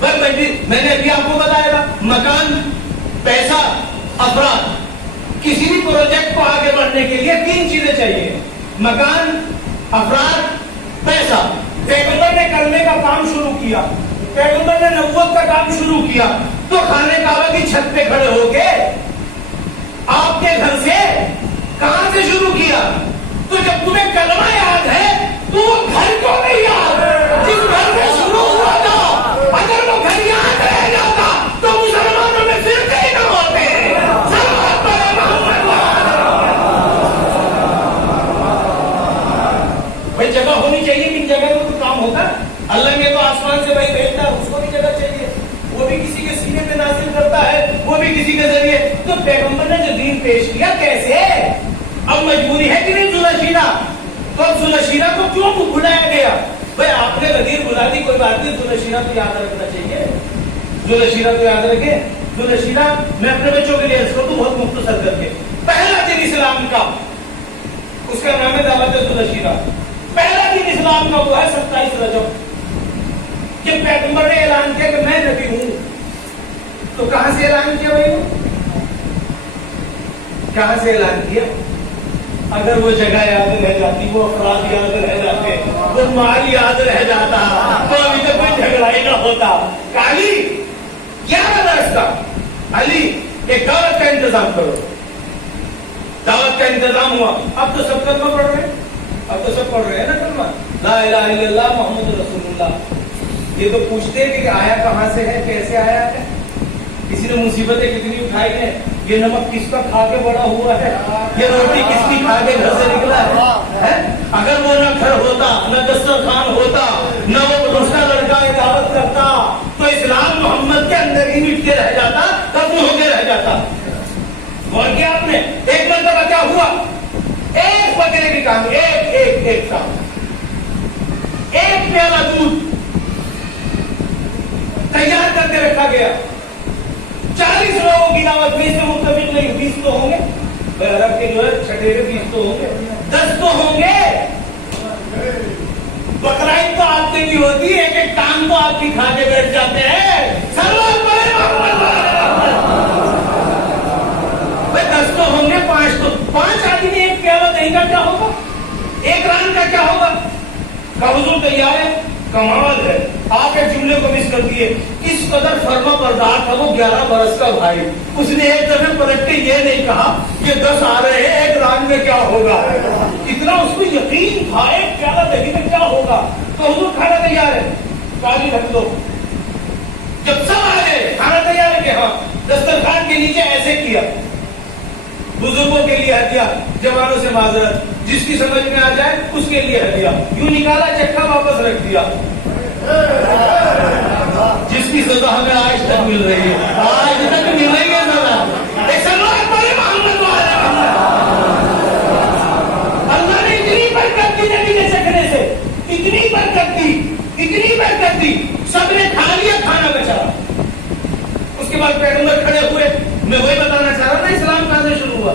میں نے ابھی آپ کو بتایا تھا, مکان, پیسہ, افراد. کسی بھی پروجیکٹ کو آگے بڑھنے کے لیے 3 چیزیں چاہیے, مکان, افراد, پیسہ. پیغمبر نے کلمے کا کام شروع کیا, پیغمبر نے نبوت کا کام شروع کیا, تو خانے کعبہ کی چھت پہ کھڑے ہو کے آپ کے گھر سے کہاں سے شروع کیا؟ تو جب تمہیں کلمہ یاد ہے تو وہ گھر کو نہیں یاد, جس گھر سے شروع ہوا تھا, اگر وہ گھر یاد رہ جاتا تو مسلمانوں میں فرقے ہی نہ ہوتے. بھائی جگہ ہونی چاہیے, کن جگہ میں تو کام ہوتا. اللہ نے تو آسمان سے بھائی بھیجتا ہے, اس کو بھی جگہ چاہیے, وہ بھی کسی کے سینے پہ نازل کرتا ہے, وہ بھی کسی کے ذریعے. تو پیغمبر نے جو دین پیش کیا کیسے؟ اب مجبوری ہے کہ نہیں ذوالشیرہ, تو اب ذوالشیرہ کو کیوں بلایا گیا؟ بھائی آپ نے غدیر بلا دی, کوئی بات نہیں, ذوالشیرہ تو یاد رکھنا چاہیے, ذوالشیرہ تو یاد رکھے. ذوالشیرہ میں اپنے بچوں کے لیے اس کو تو بہت مختصر کر کے, پہلا دن اسلام کا اس کا نام ہے دعوت ذوالشیرہ. پہلا دن اسلام کا وہ ہے 27 رجب, کہ پیغمبر نے اعلان کیا کہ میں نبی ہوں. تو کہاں سے اعلان کیا بھائی, کہاں سے اعلان کیا؟ اگر وہ جگہ یاد رہ جاتی, وہ افراد یاد رہ جاتے, وہ مال یاد رہ جاتا, تو ابھی تک کوئی جھگڑا ہی نہ ہوتا. علی کیا بنا اس کا؟ علی ایک دعوت کا انتظام کرو. دعوت کا انتظام ہوا, اب تو سب کلمہ پڑھ رہے ہیں, اب تو سب پڑھ رہے ہیں نا کلمہ لا الہ الا اللہ محمد رسول اللہ. یہ تو پوچھتے ہیں کہ آیا کہاں سے ہے, کیسے آیا ہے, کسی نے مصیبتیں کتنی اٹھائی ہیں, یہ نمک کس کا کھا کے بڑا ہوا ہے, یہ روٹی کس کی کھا کے گھر سے نکلا ہے. اگر وہ نہ گھر ہوتا, نہ دسترخوان ہوتا, نہ وہ دوسرا لڑکا دعوت کرتا, تو اسلام محمد کے اندر ہی مٹ کے رہ جاتا, ختم ہو کے رہ جاتا. اور کیا آپ نے ایک مرتبہ کیا ہوا, ایک بکرے کی کام, ایک کام, ایک پیالہ دودھ تیار کر کے رکھا گیا. 40 لوگوں کی دعوت, 20 سے متفق نہیں, 20 تو ہوں گے, عرب کے جو ہے چھٹیرے 20 تو ہوں گے, 10 تو ہوں گے. بقرعید تو آپ کی نہیں ہوتی, ایک ایک ٹانگ تو آپ کی کھا کے بیٹھ جاتے ہیں. سلوات پڑھیں بھائی, 10 تو ہوں گے, 5 تو, 5 آدمی ایک پیالہ دہی کا کیا ہوگا, ایک ران کا کیا ہوگا؟ کہ حضور تیار ہے, کمال ہے. آپ ایک جملے کو مس کر دیے, کس قدر فرما بردار تھا وہ 11 برس کا بھائی, اس نے ایک دفعہ پلٹ کے یہ نہیں کہا کہ 10 آ رہے ہیں, ایک ران میں کیا ہوگا. اتنا اس کو یقین تھا ایک پیالہ دہی میں کیا ہوگا. تو حضور کھانا تیار ہے, کالی رکھ دو. جب سب آ گئے, کھانا تیار ہے کہ ہاں, دسترخوان کے نیچے ایسے کیا, بزرگوں کے لیے ہدیہ, جوانوں سے معذرت, جس کی سمجھ میں آ جائے اس کے لیے ہدیہ, یوں نکالا چکا واپس رکھ دیا. جس کی سزا ہمیں آج تک مل رہی ہے, آج تک مل رہی ہے سزا. اللہ نے اتنی برکت دی نبی کے چکھنے سے, اتنی برکت دی, اتنی برکت دی, سب نے کھا لیا, کھانا بچا. اس کے بعد پیغمبر کھڑے ہوئے. میں وہی بتانا چاہ رہا تھا اسلام کہاں سے شروع ہوا.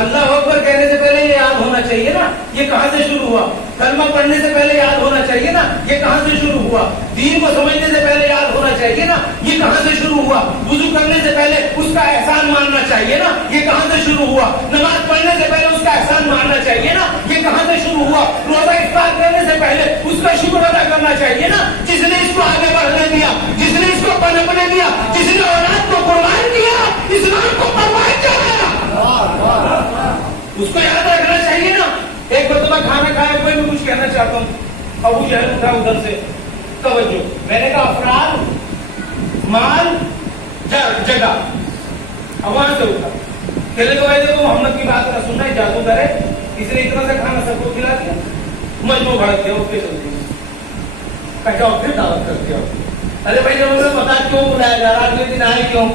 اللہ اکبر کہنے سے پہلے یہ یاد ہونا چاہیے نا یہ کہاں سے شروع ہوا. کلمہ پڑھنے سے پہلے یاد ہونا چاہیے نا یہ کہاں سے شروع ہوا. دین کو سمجھنے سے پہلے یاد ہونا چاہیے نا یہ کہاں سے شروع ہوا. وضو کرنے سے پہلے اس کا احسان ماننا چاہیے نا یہ کہاں سے شروع ہوا. نماز پڑھنے سے پہلے اس کا احسان ماننا چاہیے نا یہ کہاں سے شروع ہوا. روزہ افطار کرنے سے پہلے اس کا شکر ادا کرنا چاہیے نا جس نے اس کو آگے بڑھنے دیا, جس نے اس کو پنپنے دیا, جس نے اولاد کو قربان کیا, اسلام کو پروان چڑھایا. اس کو یاد رکھنا چاہیے نا. ایک مرتبہ کھانا کھایا, کوئی میں کچھ کہنا چاہتا ہوں. ابو جہل اٹھا ادھر سے, توجہ, میں نے کہا افراد مال جگہ. اب وہاں سے اٹھا کہنے کو بھائی دیکھو محمد کی بات کا سننا ہے, جادوگر ہے, اس نے اتنا سا کھانا سب کو کھلا دیا, مجموع بھڑک گیا, اوکے چلتے کہا پھر دعوت کرتے ہو. ارے بھائی جب ہمیں پتا کیوں بلایا جا رہا, اگلے دن آئے کیوں؟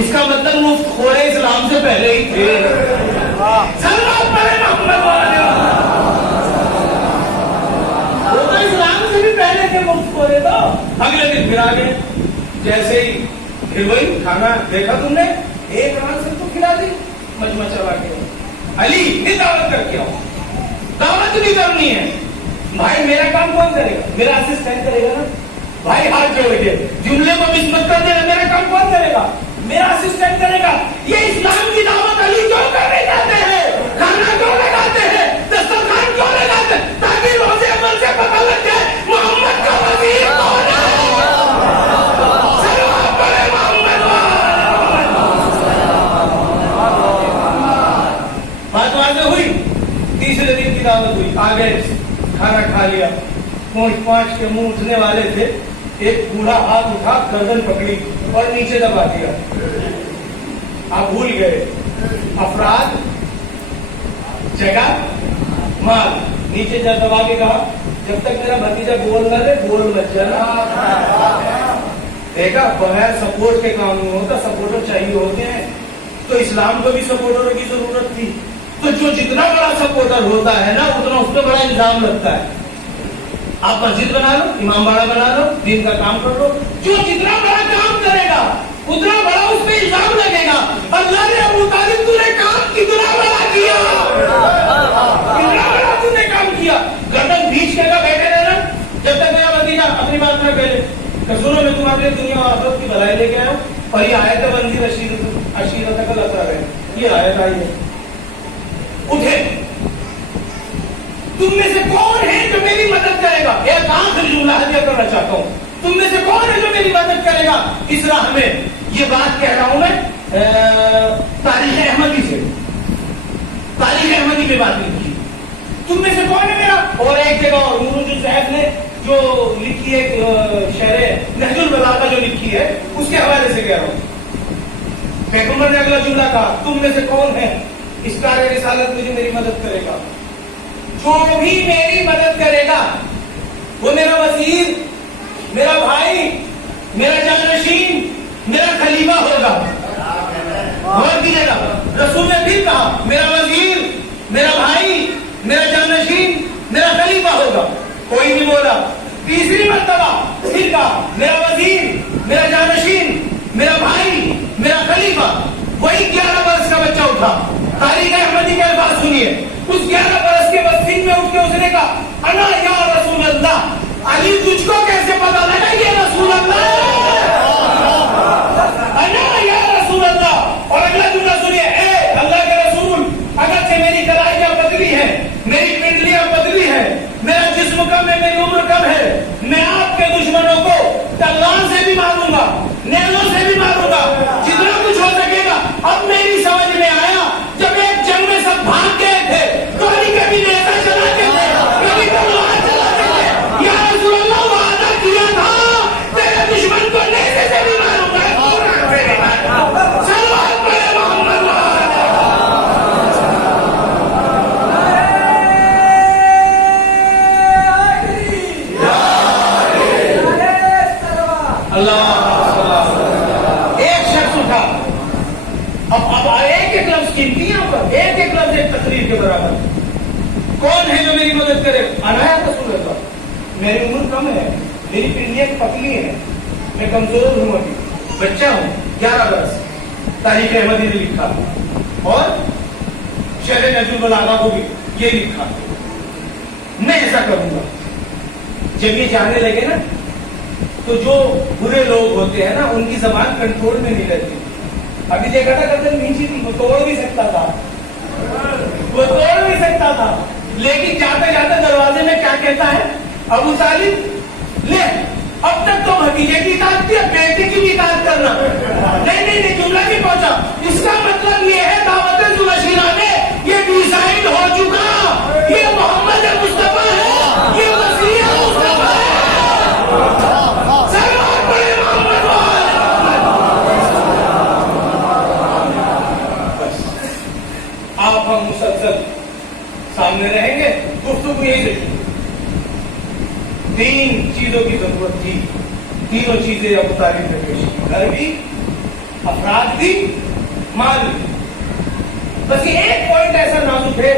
اس کا مطلب مفت خورے اسلام سے پہلے ہی تھے. وہ تو اسلام سے بھی پہلے تھے مفت خورے. تو اگلے دن پھر آ گئے, جیسے ہی پھر وہی کھانا دیکھا تم نے, ایک رات سب کو کھلا دی, مجمع چلا کے علی یہ دعوت کر کے آؤ. دعوت بھی کرنی ہے بھائی, میرا کام کون کرے گا؟ میرا اسسٹنٹ کرے گا نا بھائی, ہاتھ جوڑ کے جملے کو مثبت کر دینا. میرا کام کون کرے گا؟ میرا اسسٹنٹ کرے گا. یہ اسلام کی دعوت علی کیوں کرنے جاتے ہیں, کھانا کیوں لگاتے ہیں, دسترخوان کیوں لگاتے ہیں؟ تاکہ روزے عمل سے پتہ لگ جائے محمد کا وزیر کون ہے. بات واضح ہوئی. تیسرے دن کی دعوت ہوئی, آ گئے, کھانا کھا لیا. پانچ کے منہ اٹھنے والے تھے, ایک بوڑھا ہاتھ اٹھا, گردن پکڑی اور نیچے دبا دیا. آپ بھول گئے افراد, جگہ, مال. نیچے جب دبا کے کہا جب تک میرا بھتیجا بول نہ لے بول مت جانا. دیکھا بغیر سپورٹ کے کام نہیں ہوتا, سپورٹر چاہیے ہوتے ہیں. تو اسلام کو بھی سپورٹروں کی ضرورت تھی. تو جو جتنا بڑا سپورٹر ہوتا ہے نا اتنا اس پہ بڑا الزام لگتا ہے. آپ مسجد بنا لو, امام باڑہ بنا لو, دین کا کام کر لو, جو جتنا بڑا کام کرے گا اتنا بڑا اس پہ الزام لگے گا. اللہ نے ابو طالب تو نے کام کتنا بڑا کیا, کتنا بڑا تو نے کام کیا. گردن بھیج کے بیٹھے رہنا جب تک میرا بھتیجا اپنی بات نہ کہے کہ سنو میں تمہارے دنیا اور آخرت کی بھلائی لے کے آیا ہوں, اور یہ آیت بندی عشیرتک الاقربین, یہ آیت آئی ہے. اٹھے, تم میں سے کون ہے جو میری مدد کرے گا؟ ایک آخری جملہ ہدیہ کرنا چاہتا ہوں. تم میں سے کون ہے جو میری مدد کرے گا اس راہ میں؟ یہ بات کہہ رہا ہوں میں تاریخ احمدی سے, تاریخ احمدی میں بات لکھی. تم میں سے کون ہے میرا؟ اور ایک جگہ اور موروج الصحف نے جو لکھی ہے, شرح نہج البلاغہ جو لکھی ہے, اس کے حوالے سے کہہ رہا ہوں. پیغمبر نے اگلا جملہ کہا, تم میں سے کون ہے اس کار رسالت میں جو میری مدد کرے گا؟ جو بھی میری مدد کرے گا وہ میرا وزیر, میرا بھائی, میرا جانشین, میرا خلیفہ ہوگا. غور کیجیے گا, رسول نے بھی کہا میرا وزیر, میرا بھائی, میرا جانشین, میرا خلیفہ ہوگا. کوئی نہیں بولا. تیسری مرتبہ پھر کہا میرا وزیر, میرا جانشین, میرا بھائی, میرا خلیفہ. وہی 11 برس کا بچہ اٹھا. تاریخ احمدی کے الفاظ سنیے. اس 11 برس کے بسین میں اٹھ کے اس نے کہا انا یا رسول اللہ. علی تجھ کو کیسے پتا لگا یہ رسول اللہ, انا یا رسول اللہ. اور اگلا جملہ سنیے, اے اللہ کے رسول, اگرچہ میری کلائیاں پتلی ہے, میری پنڈلیاں پتلی ہے, میرا جسم کم ہے, میری عمر کم ہے, میں آپ کے دشمنوں کو تلوار سے بھی ماروں گا, نیزوں سے بھی ماروں گا, جتنا کچھ ہو سکے گا. اب میری سمجھ میں آیا جب ایک جنگ میں سب بھاگ گئے تھے, کبھی نیزہ چلاتے تھے, کبھی تلوار چلاتے تھے. یا رسول اللہ وعدہ کیا تھا تیرے دشمن کو نیزے سے بھی ماروں گا, صلوات پڑھے محمد. ایک شخص اٹھا. اب ایک لفظ قیمتی یہاں پر, ایک لفظ ایک تقریر کے برابر. کون ہے جو میری مدد کرے؟ انا یا رسول اللہ. میری عمر کم ہے, میری پنڈلیاں پتلی ہیں, میں کمزور ہوں, ابھی بچہ ہوں, 11 برس. تاریخ احمدی نے لکھا, اور شرح نہج البلاغہ کو بھی یہ لکھا. میں ایسا کروں گا. جب یہ جانے لگے نا تو جو برے لوگ ہوتے ہیں نا ان کی زبان کنٹرول میں نہیں رہتی. ابھی دیکھا تھا گردن نیچی تھی, وہ توڑ بھی سکتا تھا, وہ توڑ بھی سکتا تھا, لیکن جاتے جاتے دروازے میں کیا کہتا ہے, ابو طالب لے اب تک تو بھتیجے کی اطاعت کی, اب بیٹے کی بھی اطاعت کرنا. نہیں جملہ نہیں پہنچا. اس کا مطلب یہ ہے دعوت ذوالعشیرہ میں یہ ڈیزائن ہو چکا, یہ محمد مصطفیٰ ہے, یہ مسیح مصطفیٰ ہے. سلام پڑھے محمد. سامنے رہیں گے، گفتگو یہی سے شروع۔ 3 چیزوں کی ضرورت تھی، تینوں چیزیں ابو طالب نے پیش کی، گھر بھی، افراد بھی، مال بھی۔ بس یہ ایک پوائنٹ ایسا نازک ہے،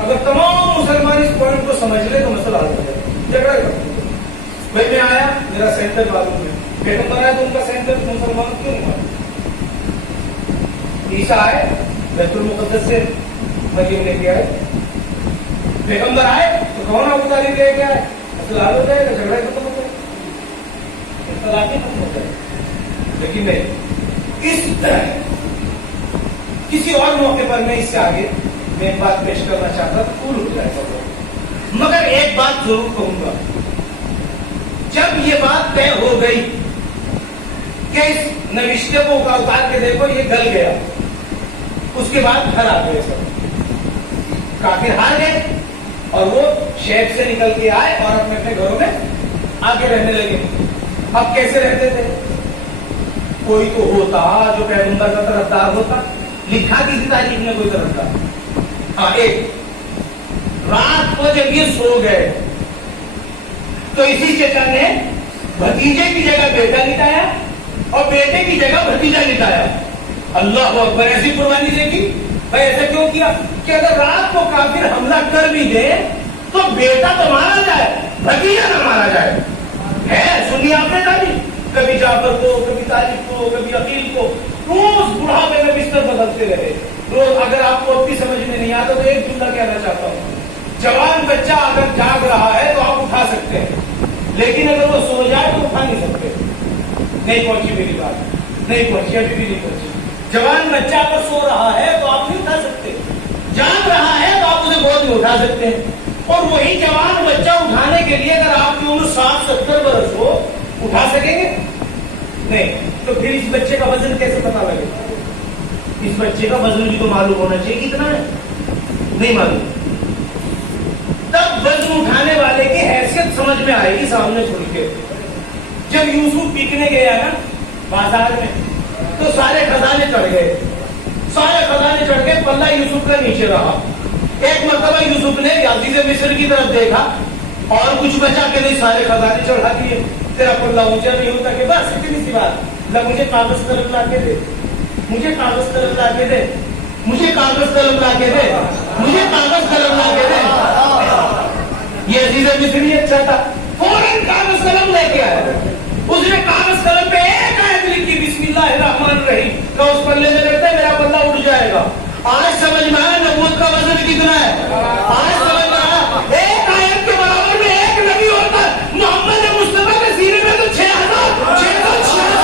اگر تمام مسلمان اس پوائنٹ کو سمجھ لے تو مسئلہ حل ہو جائے۔ جھگڑا بھائی میں آیا، میرا سینٹر معلوم ہے، پیغمبر آیا تو ان کا سینٹر مسلمان کیوں نہیں معلوم؟ عیسیٰ آئے بیت المقدس سے مریم لے کے آئے، پیغمبر آئے تو کون ابو طالب لے کے آئے؟ مسئلہ حل ہو جائے گا، جھگڑا ختم ہو جائے گا، اختلاف ختم ہو جائے گا۔ لیکن میں اس طرح کسی اور موقع پر میں اس سے آگے میں ایک بات پیش کرنا چاہتا تھا، پھول اٹھ جائے گا، مگر ایک بات ضرور کہوں گا، جب یہ بات طے ہو گئی کہ اس نوشتے کو اتار کے دیکھو یہ گل گیا، اس کے بعد گھر آ گئے سب، کافر ہار گئے اور وہ شہر سے نکل کے آئے اور اپنے اپنے گھروں میں آگے رہنے لگے۔ اب کیسے رہتے تھے؟ کوئی تو ہوتا جو پیغمبر کا طرفدار ہوتا، لکھا کسی تاریخ میں کوئی طرفدار؟ ہاں، ایک رات کو جب یہ سو گئے تو اسی چچا نے بھتیجے کی جگہ بیٹا لٹایا اور بیٹے کی جگہ بھتیجا لٹایا۔ اللہ اکبر! ایسی قربانی دیکھی بھائی، ایسا کیوں کیا کہ اگر رات کو کافر حملہ کر بھی دے تو بیٹا تو مارا جائے، بھتیجا نہ مارا جائے۔ ہے سنی آپ نے تاریخ، کبھی جعفر کو، کبھی طالب کو، کبھی عقیل کو، روز بڑھاپے میں بستر بدلتے رہے روز۔ اگر آپ کو اپنی سمجھ میں نہیں آتا تو ایک جملہ کہنا چاہتا ہوں، جوان بچہ اگر جاگ رہا ہے تو آپ اٹھا سکتے ہیں، لیکن اگر وہ سو جائے تو اٹھا نہیں سکتے۔ نہیں پہنچی میری بات، نہیں پہنچی، ابھی بھی نہیں پہنچی۔ جوان بچہ اگر سو رہا ہے تو آپ نہیں اٹھا سکتے، جاگ رہا ہے تو آپ اسے گود میں اٹھا سکتے ہیں۔ اور وہی جوان بچہ اٹھانے کے لیے اگر آپ کی عمر 60-70 برس ہو، اٹھا سکیں گے؟ نہیں۔ تو پھر اس بچے کا وزن کیسے پتا لگے؟ اس بچے کا وزن بھی تو معلوم ہونا چاہیے کتنا ہے، نہیں معلوم۔ تب وزن اٹھانے والے کی حیثیت سمجھ میں آئے گی سامنے چھوڑ کے۔ جب یوسف بکنے گیا نا بازار میں تو سارے خزانے چڑھ گئے، سارے خزانے چڑھ گئے، پلہ یوسف کا نیچے رہا۔ ایک مرتبہ یوسف نے عزیز مصر کی طرف دیکھا اور کچھ بچا کے نہیں، سارے خزانے چڑھا دیے۔ تیرا پلہ اونچا نہیں ہوتا کہ بس اتنی سی بات، مجھے کاغذ قلم لا کے دے، مجھے کاغذ قلم لا کے دے، مجھے کاغذ قلم لا کے دے، مجھے کاغذ قلم لا کے دے۔ یہ عزیز مصری اچھا تھا، فوراً کاغذ قلم لے کے آیا۔ اس نے کاغذ قلم پہ ایک آیت لکھی، بسم اللہ الرحمن الرحیم، کہ اس پلے میں لگتا ہے میرا پلہ اٹھ جائے گا۔ آج سمجھ میں آیا نبوت کا وزن کتنا ہے، آج سمجھ میں آیا ایک آیت کے برابر میں ایک نبی ہوتا ہے۔ محمد مصطفیٰ کے سینے میں تو 6,666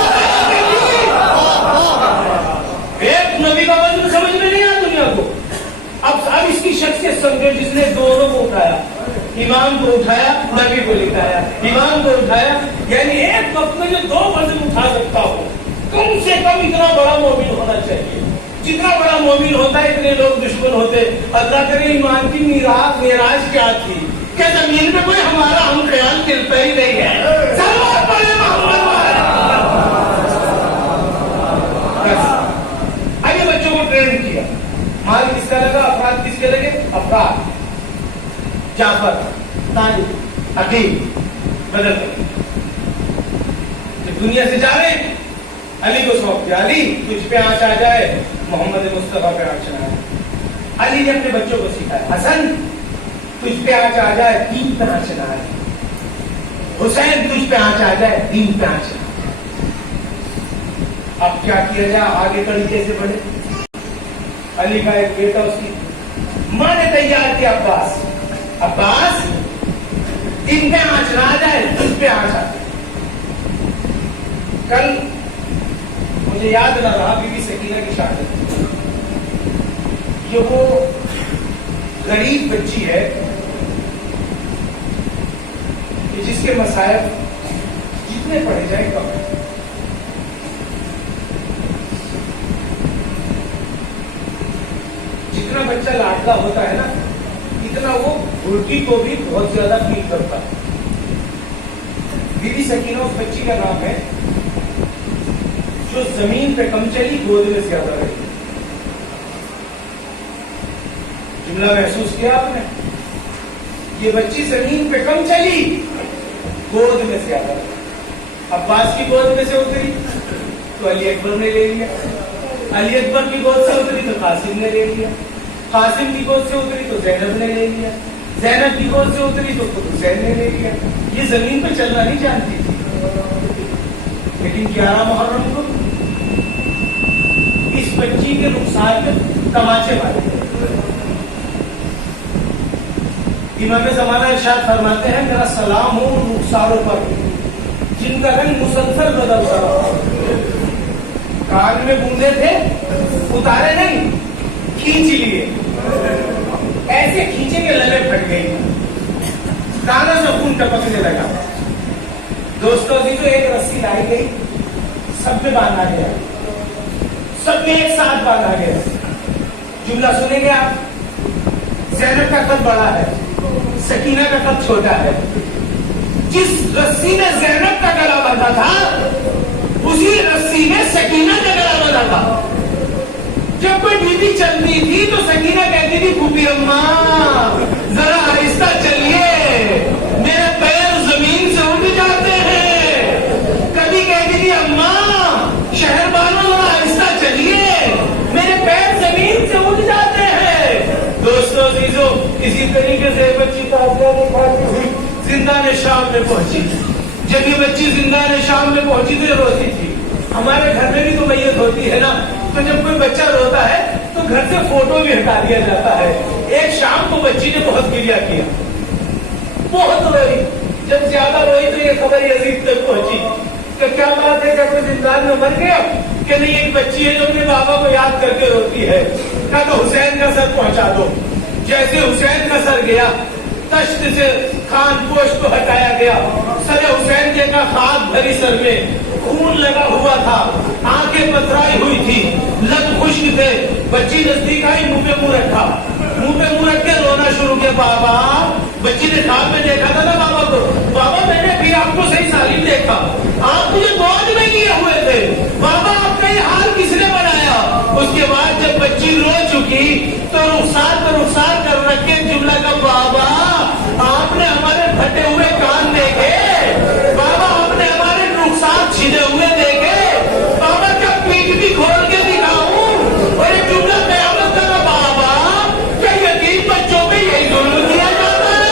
ایک نبی کا وزن سمجھ میں نہیں آیا دنیا کو۔ اب اس کی شخصیت سمجھو، جس نے دونوں کو اٹھایا، امام کو اٹھایا، نبی کو لٹایا، امام کو اٹھایا، یعنی ایک وقت میں جو 2 وزن اٹھا سکتا ہو، کم سے کم اتنا بڑا مومن ہونا چاہیے۔ جتنا بڑا مومن ہوتا ہے اتنے لوگ دشمن ہوتے۔ اللہ کرے ایمان کی معراج کیا تھی کہ زمین پہ کوئی ہمارا ہم خیال چلتا ہی نہیں ہے۔ سلوات پڑھے محمد والے۔ آگے بچوں کو ٹرین کیا، مال کس کا لگا، افراد کس کے لگے؟ افراد، جعفر، طالب، عقیل، بدل کر جب دنیا سے جا رہے علی کو سونپ دیا، علی تجھ پہ آنچ آ جائے، محمد مصطفیٰ پہ آنچ نہ آئے۔ علی نے اپنے بچوں کو سکھایا، حسن تجھ پہ آنچ آ جائے، دین پہ آنچ نہ آئے، حسین تجھ پہ آنچ آ جائے، دین پہ آنچ نہ آئے۔ اب کیا کیا جائے، آگے کڑی کیسے بڑھے؟ علی کا ایک بیٹا، اس کی ماں نے تیار کیا عباس، عباس دین پہ آنچ نہ آ جائے، تجھ پہ آنچ آ جائے۔ کل مجھے یاد نہ رہا بی بی سکینہ کی شہادت، یہ وہ غریب بچی ہے کہ جس کے مصائب جتنے پڑھے جائیں کم ہے۔ جتنا بچہ لاڈلا ہوتا ہے نا، اتنا وہ گھڑکی کو بھی بہت زیادہ فیل کرتا ہے۔ بی بی سکینہ اس بچی کا نام ہے جو زمین پہ کم چلی، گود میں زیادہ رہی۔ جملہ محسوس کیا آپ نے؟ یہ بچی زمین پہ کم چلی، گود میں سے آیا، عباس کی گود میں سے اتری تو علی اکبر نے لے لیا، علی اکبر کی گود سے اتری تو قاسم نے لے لیا، قاسم کی گود سے اتری تو زینب نے لے لیا، زینب کی گود سے اتری تو خود حسین نے لے لیا۔ یہ زمین پہ چلنا نہیں جانتی تھی، لیکن 11 محرم کو اس بچی کے رخسار میں تماچے مارے۔ امام زمانہ ارشاد فرماتے ہیں میرا سلام ہو ان رخساروں پر جن کا رنگ مسلسل بدلتا رہا، کان میں بوندے تھے اتارے نہیں، کھینچ لیے، ایسے کھینچے کے لبے پھٹ گئی، کانوں سے خون ٹپکنے لگا۔ دوستوں جی تو ایک رسی لائی گئی، سب میں باندھا گیا، سب میں ایک ساتھ باندھا گیا۔ جملہ سنیں گے آپ، زینب کا قد بڑا ہے، سکینہ کا قد چھوٹا ہے۔ جس رسی میں زینب کا گلا بندھا تھا اسی رسی میں سکینہ کا گلا بندھا تھا۔ جب کوئی بیوی چلتی تھی تو سکینہ کہتی تھی پھوپھی اماں ذرا آہستہ چلیے، میرے پیر زمین سے اٹھ جاتے ہیں۔ کبھی کہتی تھی اماں شہر بانو ذرا آہستہ چلیے، میرے پیر زمین سے اٹھ جاتے ہیں۔ دوستوں عزیزوں، اسی طریقے سے بچی تازیہ کھاتی ہوئی زندان شام میں پہنچی۔ جب یہ بچی زندان شام میں پہنچی تو یہ روتی تھی۔ ہمارے گھر میں بھی تو میت ہوتی ہے نا، تو جب کوئی بچہ روتا ہے تو گھر سے فوٹو بھی ہٹا دیا جاتا ہے۔ ایک شام کو بچی نے بہت گریہ کیا، بہت روئی۔ جب زیادہ روئی تو یہ خبر یزید تک پہنچی کہ کیا بات ہے، کیا کوئی زندان میں مر گیا؟ کہ نہیں، ایک بچی ہے جو اپنے بابا کو یاد کر کے روتی ہے۔ کہا تو حسین کا سر پہنچا دو۔ جیسے حسین کا سر گیا، تشت سے خان پوش کو ہٹایا گیا، سر حسین کے کا خاک بھری سر میں، خون لگا ہوا تھا، آنکھیں پتھرائی ہوئی تھی، لب خشک تھے۔ بچی نزدیک آئی، منہ پہ منہ رکھا، منہ پہ منہ رکھ کے رونا شروع کیا۔ بابا، بچی نے خواب میں دیکھا تھا نا بابا کو، بابا میں نے بھی آپ کو صحیح سالم دیکھا، آپ مجھے گود میں لیے ہوئے تھے، بابا آپ کا یہ حال کس نے بنایا؟ اس کے بعد جب بچی رو چکی تو رخسار پر رخسار کر رکھے جملہ کا، بابا آپ نے ہمارے پھٹے ہوئے کان دیکھے، بابا آپ نے ہمارے رخسار چھیدے ہوئے دیکھے، بابا کیا پیٹ بھی کھول کے دکھاؤں؟ اور ایک جملہ قیامت کا، بابا کیا یتیم بچوں پہ یہی ظلم کیا جاتا ہے؟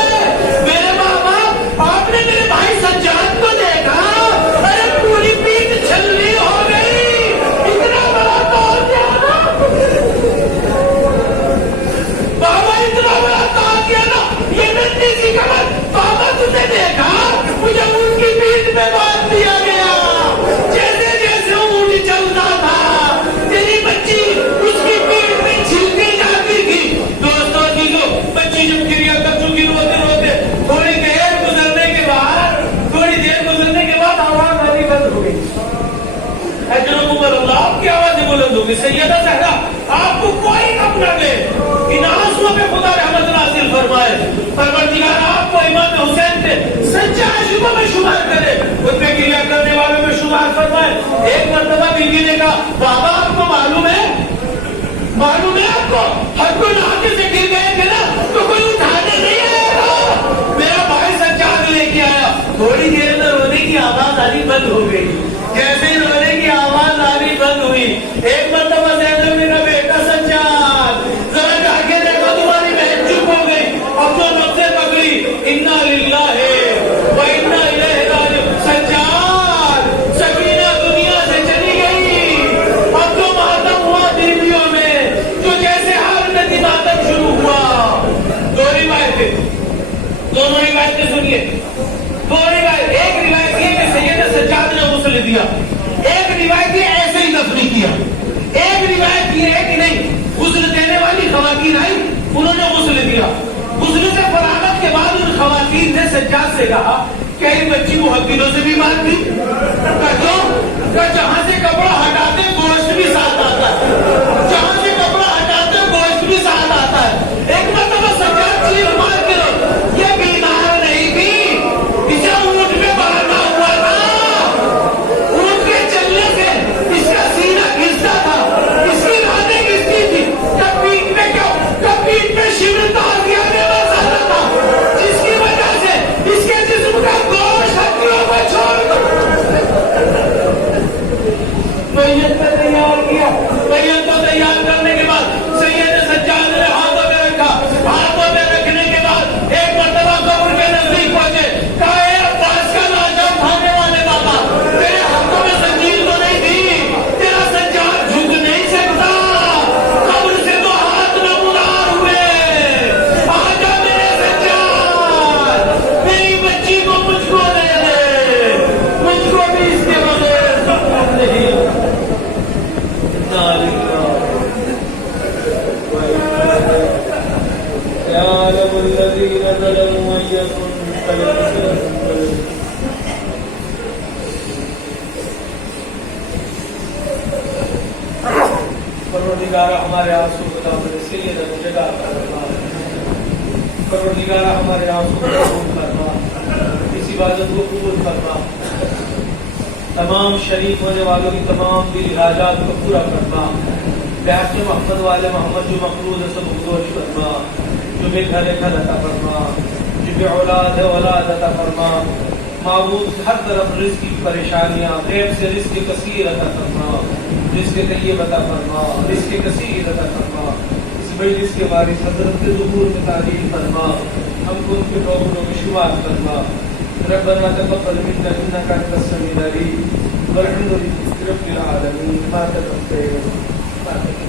میرے بابا آپ نے میرے بھائی سجاد کو دیکھا، ارے پوری پیٹ چھلنی ہو گئی، اتنا بڑا تاجیانہ، بابا اتنا بڑا تاجیانہ، یہ ننھی سی کمر، بابا تجھے دیکھا، مجھے ان کی پیٹ میں باندھ دیا گیا، جیسے جیسے اونٹ چلتا تھا تیری بچی اس کی پیٹ میں چھلتی جاتی تھی۔ دوستوں عزیزوں، بچی جب گریہ کر چکی روتے روتے، تھوڑی دیر گزرنے کے بعد آواز آنی بند ہو گئی۔ اجرکم اللہ، آپ کی آوازیں بلند ہو گئی، سیدہ زہرا آپ کو کوئی کم نہ دے، ان آنسوؤں پہ خدا رحمت نازل فرمائے، پروردگار آپ کو امام حسین کے سچے عاشقوں میں شمار کرے، ان پہ گریہ کرنے والوں میں شمار فرمائے۔ ایک مرتبہ بیوی نے کہا، بابا آپ کو معلوم ہے آپ کو، ہر کوئی ناکے سے گر گئے تھے نا تو کوئی اٹھانے نہیں آئے گا، میرا بھائی سجاد لے کے آیا۔ تھوڑی دیر میں رونے کی آواز آنی بند ہو گئی، جیسے ہی رونے کی آواز آنی بند ہوئی، ایک مرتبہ زینب نے کہا، بیٹا سجاد ذرا جا کے دیکھو تمہاری بہن چپ ہو گئی، اب جو نفسیں پکڑی، انا للہ و انا الیہ راجعون۔ سجاد، سکینہ دنیا سے چلی گئی، اب جو ماتم ہوا بیویوں میں، جو جیسے ہر ندی ماتم شروع ہوا۔ دو روایتیں، دونوں روایتیں سنیے، دو روایت، ایک روایت یہ کہ سیدنا سجاد نے غسل دیا، ایک روایت یہ ایسے ہی دفن کیا، ایک روایت یہ ہے کہ نہیں غسل دینے والی خواتین آئی، انہوں نے غسل دیا، غسل سے فراغت کے بعد ان خواتین نے سجاد سے کہا کہ یہ بچی محدثوں سے بھی مار دی، کہ جہاں سے کپڑا ہٹاتے گوشت بھی ساتھ آتا ہے، جہاں سے کپڑا ہٹاتے گوشت بھی ساتھ آتا ہے۔ ایک مرتبہ سجاد چیخ مار کے رو، یہ بیمار نہیں تھی، اسے اونٹ میں باندھا ہوا تھا، اونٹ کے چلنے سے اس کا سینہ گھستا تھا، اس کی راتیں گھستی تھی، کب پیٹ میں شمر تازیہ میں بس آتا تھا، جس ويعلم الذين ظلموا أي منقلب پروردگار ہمارے آنسو کو دامن سید جگہ عطا فرما. پروردگار ہمارے آنسو کو قبول فرما, اس عبادت کو قبول فرما. تمام شریک ہونے والوں کی تمام دلی حاجات کو پورا فرما. بحق محمد والے محمد جو مقبول ہے سب بخش فرما. جو بے گھر ہے گھر عطا فرما, جو بے اولاد ہے اولاد عطا فرما. معبود ہر طرف رزق کی پریشانیاں, غیب سے رزق کثیر عطا فرما, رزق طیب عطا فرما, رزق کثیر عطا فرما. اس مجلس کے وارث حضرت کے ظہور میں تعلیم فرما, ہم کو ان کے ٹوکروں میں شمار فرما. ربنا تقبل منا انك انت السميع العليم والحمد لله رب العالمين. ما تقبل